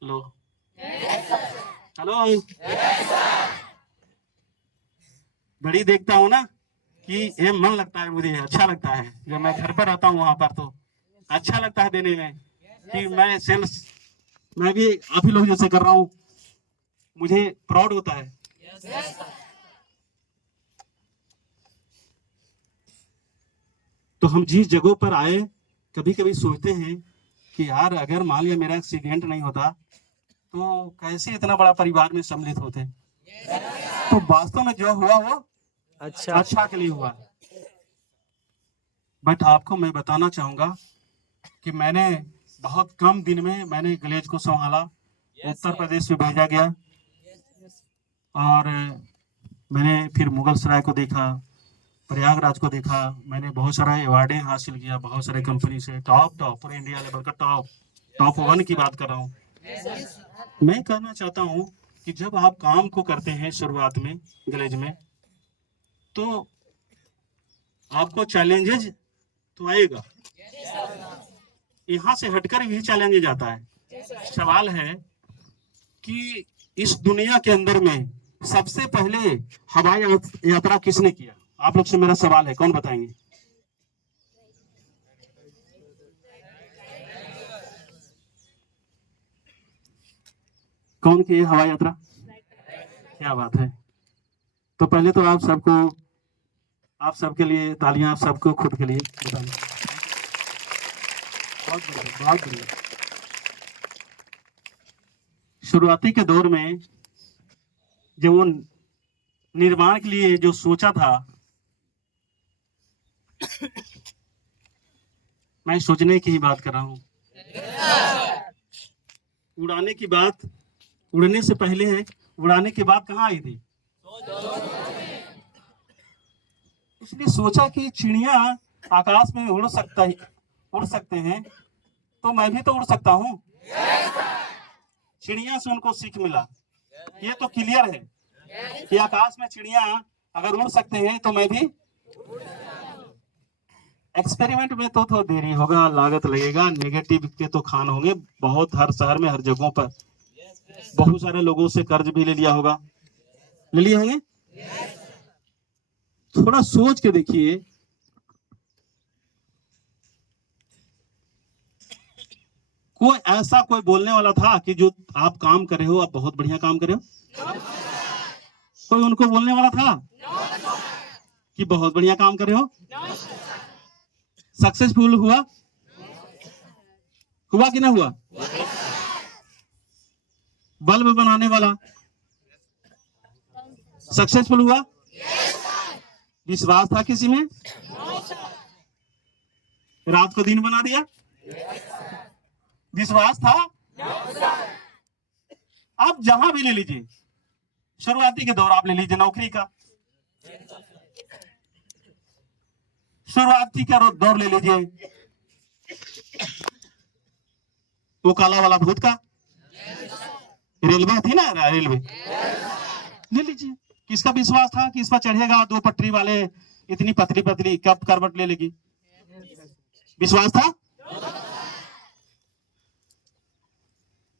लो, हेलो, बड़ी देखता हूँ ना कि ये मन लगता है, मुझे अच्छा लगता है, जब मैं घर पर रहता हूँ वहां पर तो अच्छा लगता है देने में, कि मैं सेल्स, मैं भी आप ही लोग जैसे कर रहा हूँ, मुझे प्राउड होता है। तो हम जिस जगहों पर आए, कभी कभी सोचते हैं कि यार अगर मान लिया मेरा एक्सीडेंट नहीं होता तो कैसे इतना बड़ा परिवार में सम्मिलित होते। तो वास्तव में जो हुआ वो अच्छा के लिए हुआ। बट आपको मैं बताना चाहूंगा कि मैंने बहुत कम दिन में मैंने गलेज को संभाला, उत्तर प्रदेश में भेजा गया, और मैंने फिर मुगल सराय को देखा, प्रयागराज को देखा, मैंने बहुत सारा अवार्डें हासिल किया, बहुत सारे कंपनी से, टॉप पूरे इंडिया लेवल का टॉप 1 की बात कर रहा हूँ। मैं कहना चाहता हूँ कि जब आप काम को करते हैं शुरुआत में गलेज में, तो आपको चैलेंजेस तो आएगा, यहाँ से हटकर भी चैलेंजेस आता है। सवाल है कि इस दुनिया के अंदर में सबसे पहले हवाई यात्रा किसने किया? आप लोग से मेरा सवाल है, कौन बताएंगे? कौन की हवाई यात्रा? क्या बात है। तो पहले तो आप सबके लिए तालियां, आप सबको खुद के लिए बताइए। बहुत बढ़िया, बहुत बढ़िया। शुरुआती के दौर में जब वो निर्माण के लिए जो सोचा था, मैं सोचने की ही बात कर रहा हूँ। उड़ाने की बात उड़ने से पहले है, उड़ाने की बात कहाँ आई थी? इसलिए सोचा कि चिड़िया आकाश में उड़ सकते हैं, तो मैं भी तो उड़ सकता हूँ। चिड़िया से उनको सीख मिला। ये तो क्लियर है कि आकाश में चिड़िया अगर उड़ सकते हैं तो मैं भी। एक्सपेरिमेंट में तो थोड़ा देरी होगा, लागत लगेगा, नेगेटिव के तो खान होंगे बहुत, हर शहर में हर जगहों पर बहुत सारे लोगों से कर्ज भी ले लिया होगा, ले लिए होंगे। थोड़ा सोच के देखिए, कोई ऐसा कोई बोलने वाला था कि जो आप काम कर रहे हो, आप बहुत बढ़िया काम कर रहे हो? कोई उनको बोलने वाला था कि बहुत बढ़िया काम कर रहे हो? सक्सेसफुल हुआ कि ना हुआ? बल्ब बनाने वाला सक्सेसफुल हुआ? विश्वास था किसी में? रात को दिन बना दिया? विश्वास था? आप जहां भी ले लीजिए, शुरुआती के दौर आप ले लीजिए नौकरी का, शुरुआती का दौर ले लीजिए वो काला वाला भूत का, रेलवे थी ना, रेलवे ले लीजिए। किसका विश्वास था कि इस पर चढ़ेगा, 2 पटरी वाले, इतनी पतली पतली, कब करवट ले लेगी? विश्वास था?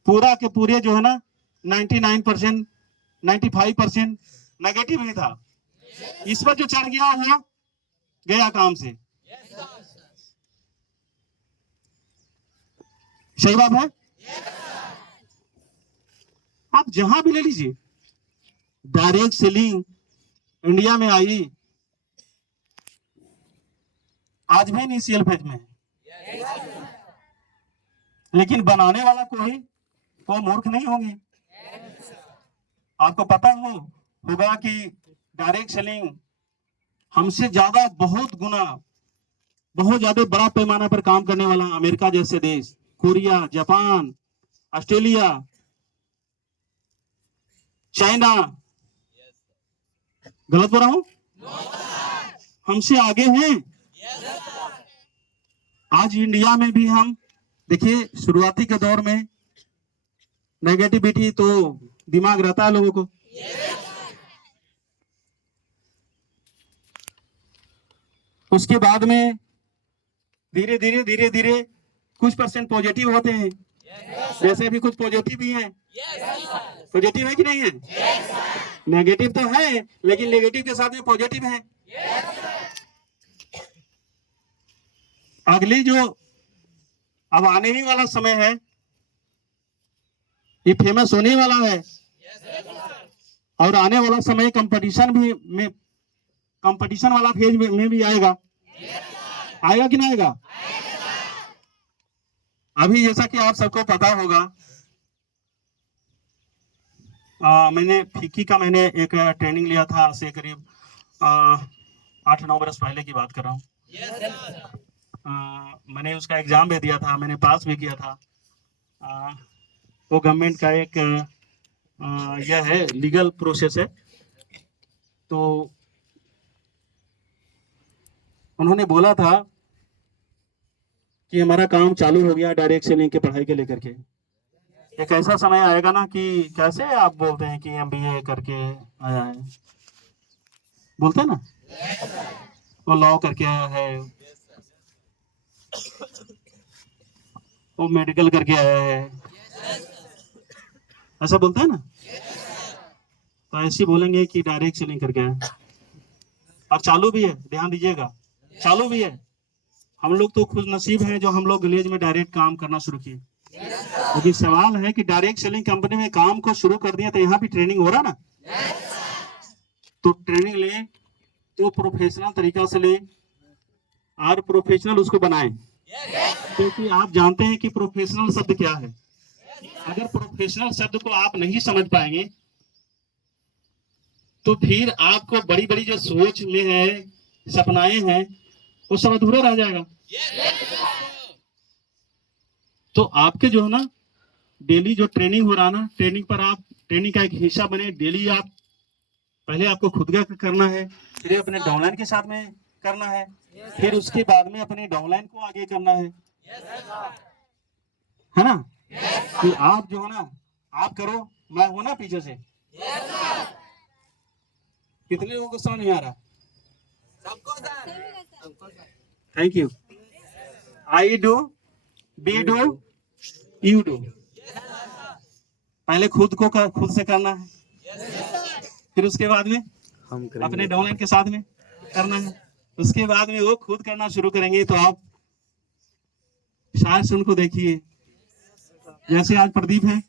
पूरा के पूरे जो है ना 99%, 95% नेगेटिव ही था। इस पर जो चढ़ गया वो गया काम से। सही बात है? आप जहां भी ले लीजिए, डायरेक्ट सेलिंग इंडिया में आई, आज भी इनिशियल फेज में है, लेकिन बनाने वाला कोई वो मूर्ख नहीं होंगे। आपको पता होगा कि डायरेक्ट सेलिंग हमसे ज्यादा बहुत गुना, बहुत ज्यादा बड़ा पैमाना पर काम करने वाला अमेरिका जैसे देश, कोरिया, जापान, ऑस्ट्रेलिया, चाइना, गलत बोल रहा हूं? हमसे आगे हैं। आज इंडिया में भी हम देखिए, शुरुआती के दौर में नेगेटिविटी तो दिमाग रहता है लोगों को, उसके बाद में धीरे धीरे कुछ परसेंट पॉजिटिव होते हैं, जैसे भी कुछ पॉजिटिव भी हैं। पॉजिटिव है कि नहीं है? नेगेटिव तो है, लेकिन नेगेटिव के साथ में पॉजिटिव है। अगली जो अब आने ही वाला समय है, ये फेमस होने वाला है, और आने वाला समय कंपटीशन वाला फेज में भी आएगा। आएगा कि नहीं आएगा? अभी जैसा कि आप सबको पता होगा, मैंने फीकी का एक ट्रेनिंग लिया था, से करीब 8-9 बरस पहले की बात कर रहा हूँ। मैंने उसका एग्जाम भी दिया था, मैंने पास भी किया था। वो गवर्नमेंट का एक यह है, लीगल प्रोसेस है। तो उन्होंने बोला था कि हमारा काम चालू हो गया डायरेक्ट सेलिंग के पढ़ाई के लेकर के। एक ऐसा समय आएगा ना कि कैसे आप बोलते हैं कि MBA करके आया है, बोलते हैं ना, वो लॉ करके आया है, वो मेडिकल करके आया है, ऐसा बोलते हैं ना। तो ऐसे बोलेंगे कि डायरेक्ट सेलिंग करके आया, और चालू भी है, ध्यान दीजिएगा, चालू भी है। हम लोग तो खुश नसीब हैं जो हम लोग विलेज में डायरेक्ट काम करना शुरू किए। लेकिन सवाल है कि डायरेक्ट सेलिंग कंपनी में काम को शुरू कर दिया तो यहाँ भी ट्रेनिंग हो रहा ना, तो ट्रेनिंग ले तो प्रोफेशनल तरीका से ले और प्रोफेशनल उसको बनाए। क्योंकि आप जानते हैं कि प्रोफेशनल शब्द क्या है। अगर प्रोफेशनल शब्द को आप नहीं समझ पाएंगे तो फिर आपको बड़ी बड़ी जो सोच में है, सपनाएं हैं, वो सब अधूरा रह जाएगा। तो आपके जो है ना डेली जो ट्रेनिंग हो रहा ना, ट्रेनिंग पर आप ट्रेनिंग का एक हिस्सा बने। डेली आप पहले आपको खुद का करना है, फिर अपने डाउनलाइन के साथ में करना है, फिर उसके बाद में अपने डाउनलाइन को आगे करना है ना। कि आप जो है ना आप करो, मैं हूं ना पीछे से। कितने लोगों को समझ नहीं आ रहा? Thank you. I do, we do, you do. पहले खुद को खुद से करना है, फिर उसके बाद में हम अपने डाउनलाइन के साथ में करना है। उसके बाद में वो खुद करना शुरू करेंगे तो आप शायद से उनको देखिए, जैसे आज प्रदीप है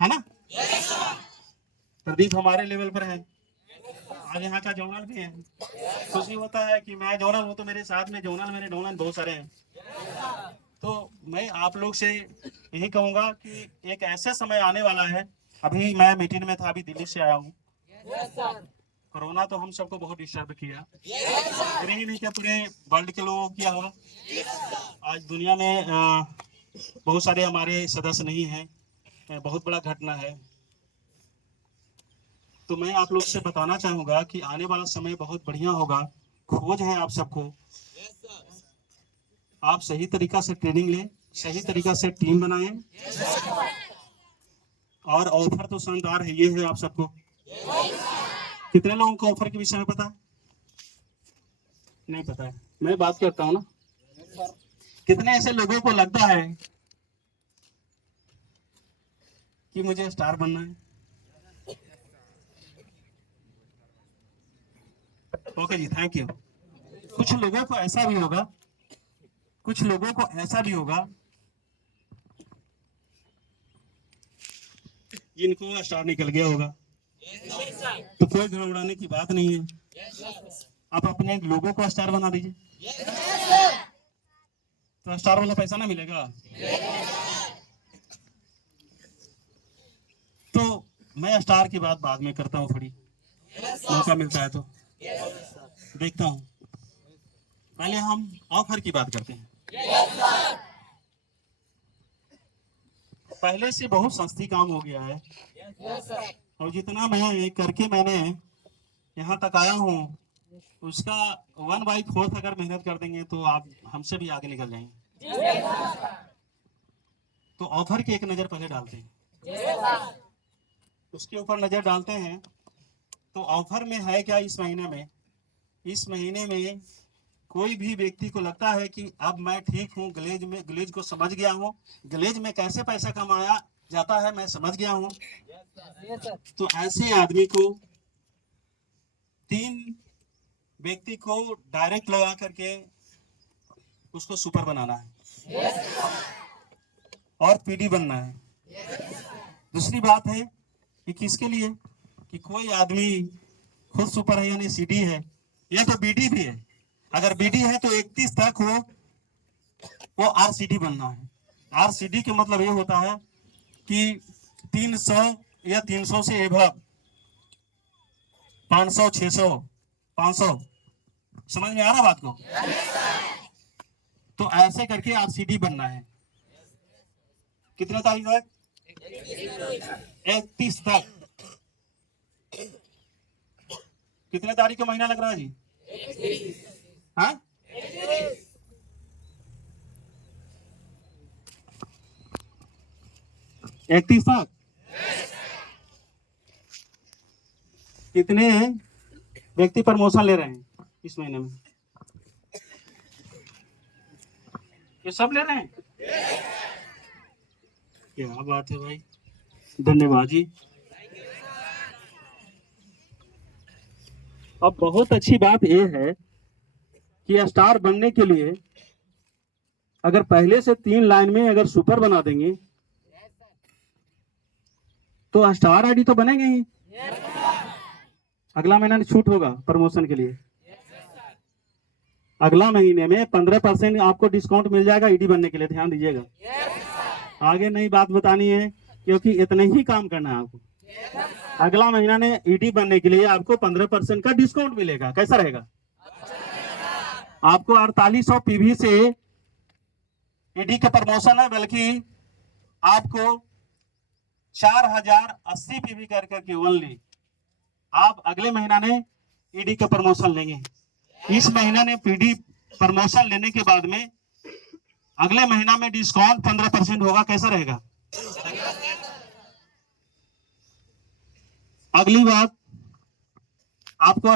ना। प्रदीप हमारे लेवल पर है, आज यहाँ का जोनल भी है। खुशी होता है कि मैं जोनल हूँ तो मेरे साथ में जोनल, मेरे डोनल बहुत सारे हैं। तो मैं आप लोग से यही कहूंगा कि एक ऐसा समय आने वाला है। अभी मैं मीटिंग में था, अभी दिल्ली से आया हूँ। कोरोना तो हम सबको बहुत डिस्टर्ब किया, पूरे ही नहीं क्या पूरे वर्ल्ड के लोगों को किया होगा। आज दुनिया में बहुत सारे हमारे सदस्य नहीं हैं, बहुत बड़ा घटना है। तो मैं आप लोग से बताना चाहूंगा कि आने वाला समय बहुत बढ़िया होगा। खोज है आप सबको, आप सही तरीका से ट्रेनिंग लें, सही तरीका से टीम बनाएं। और ऑफर तो शानदार है, ये है आप सबको। कितने लोगों को ऑफर के विषय में पता है? नहीं पता है। मैं बात करता हूँ ना, कितने ऐसे लोगों को लगता है कि मुझे स्टार बनना है? ओके जी, थैंक यू। कुछ लोगों को ऐसा भी होगा, कुछ लोगों को ऐसा भी होगा जिनको स्टार निकल गया होगा। तो कोई घबराने की बात नहीं है, आप अपने लोगों को स्टार बना दीजिए, तो स्टार वाला पैसा ना मिलेगा। तो मैं स्टार की बात बाद में करता हूँ, थोड़ी मौका मिलता है तो देखता हूँ। पहले हम ऑफर की बात करते हैं। पहले से बहुत सस्ती काम हो गया है, और जितना मैं करके मैंने यहाँ तक आया हूँ उसका 1/4 अगर मेहनत कर देंगे तो आप हमसे भी आगे निकल जाएंगे। तो ऑफर की एक नजर पहले डालते हैं, उसके ऊपर नजर डालते हैं। तो ऑफर में है क्या इस महीने में? इस महीने में कोई भी व्यक्ति को लगता है कि अब मैं ठीक हूँ, ग्लेज को समझ गया हूँ, ग्लेज में कैसे पैसा कमाया जाता है मैं समझ गया हूँ, तो ऐसे आदमी को 3 व्यक्ति को डायरेक्ट लगा करके उसको सुपर बनाना है और पीडी बनना है। दूसरी बात है कि किसके लिए, कि कोई आदमी खुद सुपर है यानी सीडी है या तो बीडी भी है। अगर बीडी है तो 31 तक वो आरसीडी बनना है। आरसीडी के मतलब ये होता है कि 300 या 300 से एभव, 500, 600, 500। समझ में आ रहा बात को? तो ऐसे करके आरसीडी बनना है। कितने तारीख तक? 31 तक। कितने तारीख का महीना लग रहा है जी? हाँ, 31 तक। कितने व्यक्ति प्रमोशन ले रहे हैं इस महीने में? ये सब ले रहे हैं? क्या बात है भाई, धन्यवाद जी। अब बहुत अच्छी बात यह है कि स्टार बनने के लिए अगर पहले से 3 लाइन में अगर सुपर बना देंगे तो स्टार आईडी तो बनेंगे ही। अगला महीना छूट होगा प्रमोशन के लिए। अगला महीने में 15% आपको डिस्काउंट मिल जाएगा ईडी बनने के लिए, ध्यान दीजिएगा। आगे नई बात बतानी है क्योंकि इतने ही काम करना है आपको। अगला महीना ने ईडी बनने के लिए आपको 15% का डिस्काउंट मिलेगा। कैसा रहेगा? आपको 4800 पीवी से ईडी का प्रमोशन है, बल्कि आपको 4080 पीवी कर करके ओनली आप अगले महीना ने ईडी का प्रमोशन लेंगे। इस महीना ने पीडी प्रमोशन लेने के बाद में अगले महीना में डिस्काउंट 15% होगा। कैसा रहेगा? अगली बात, आपको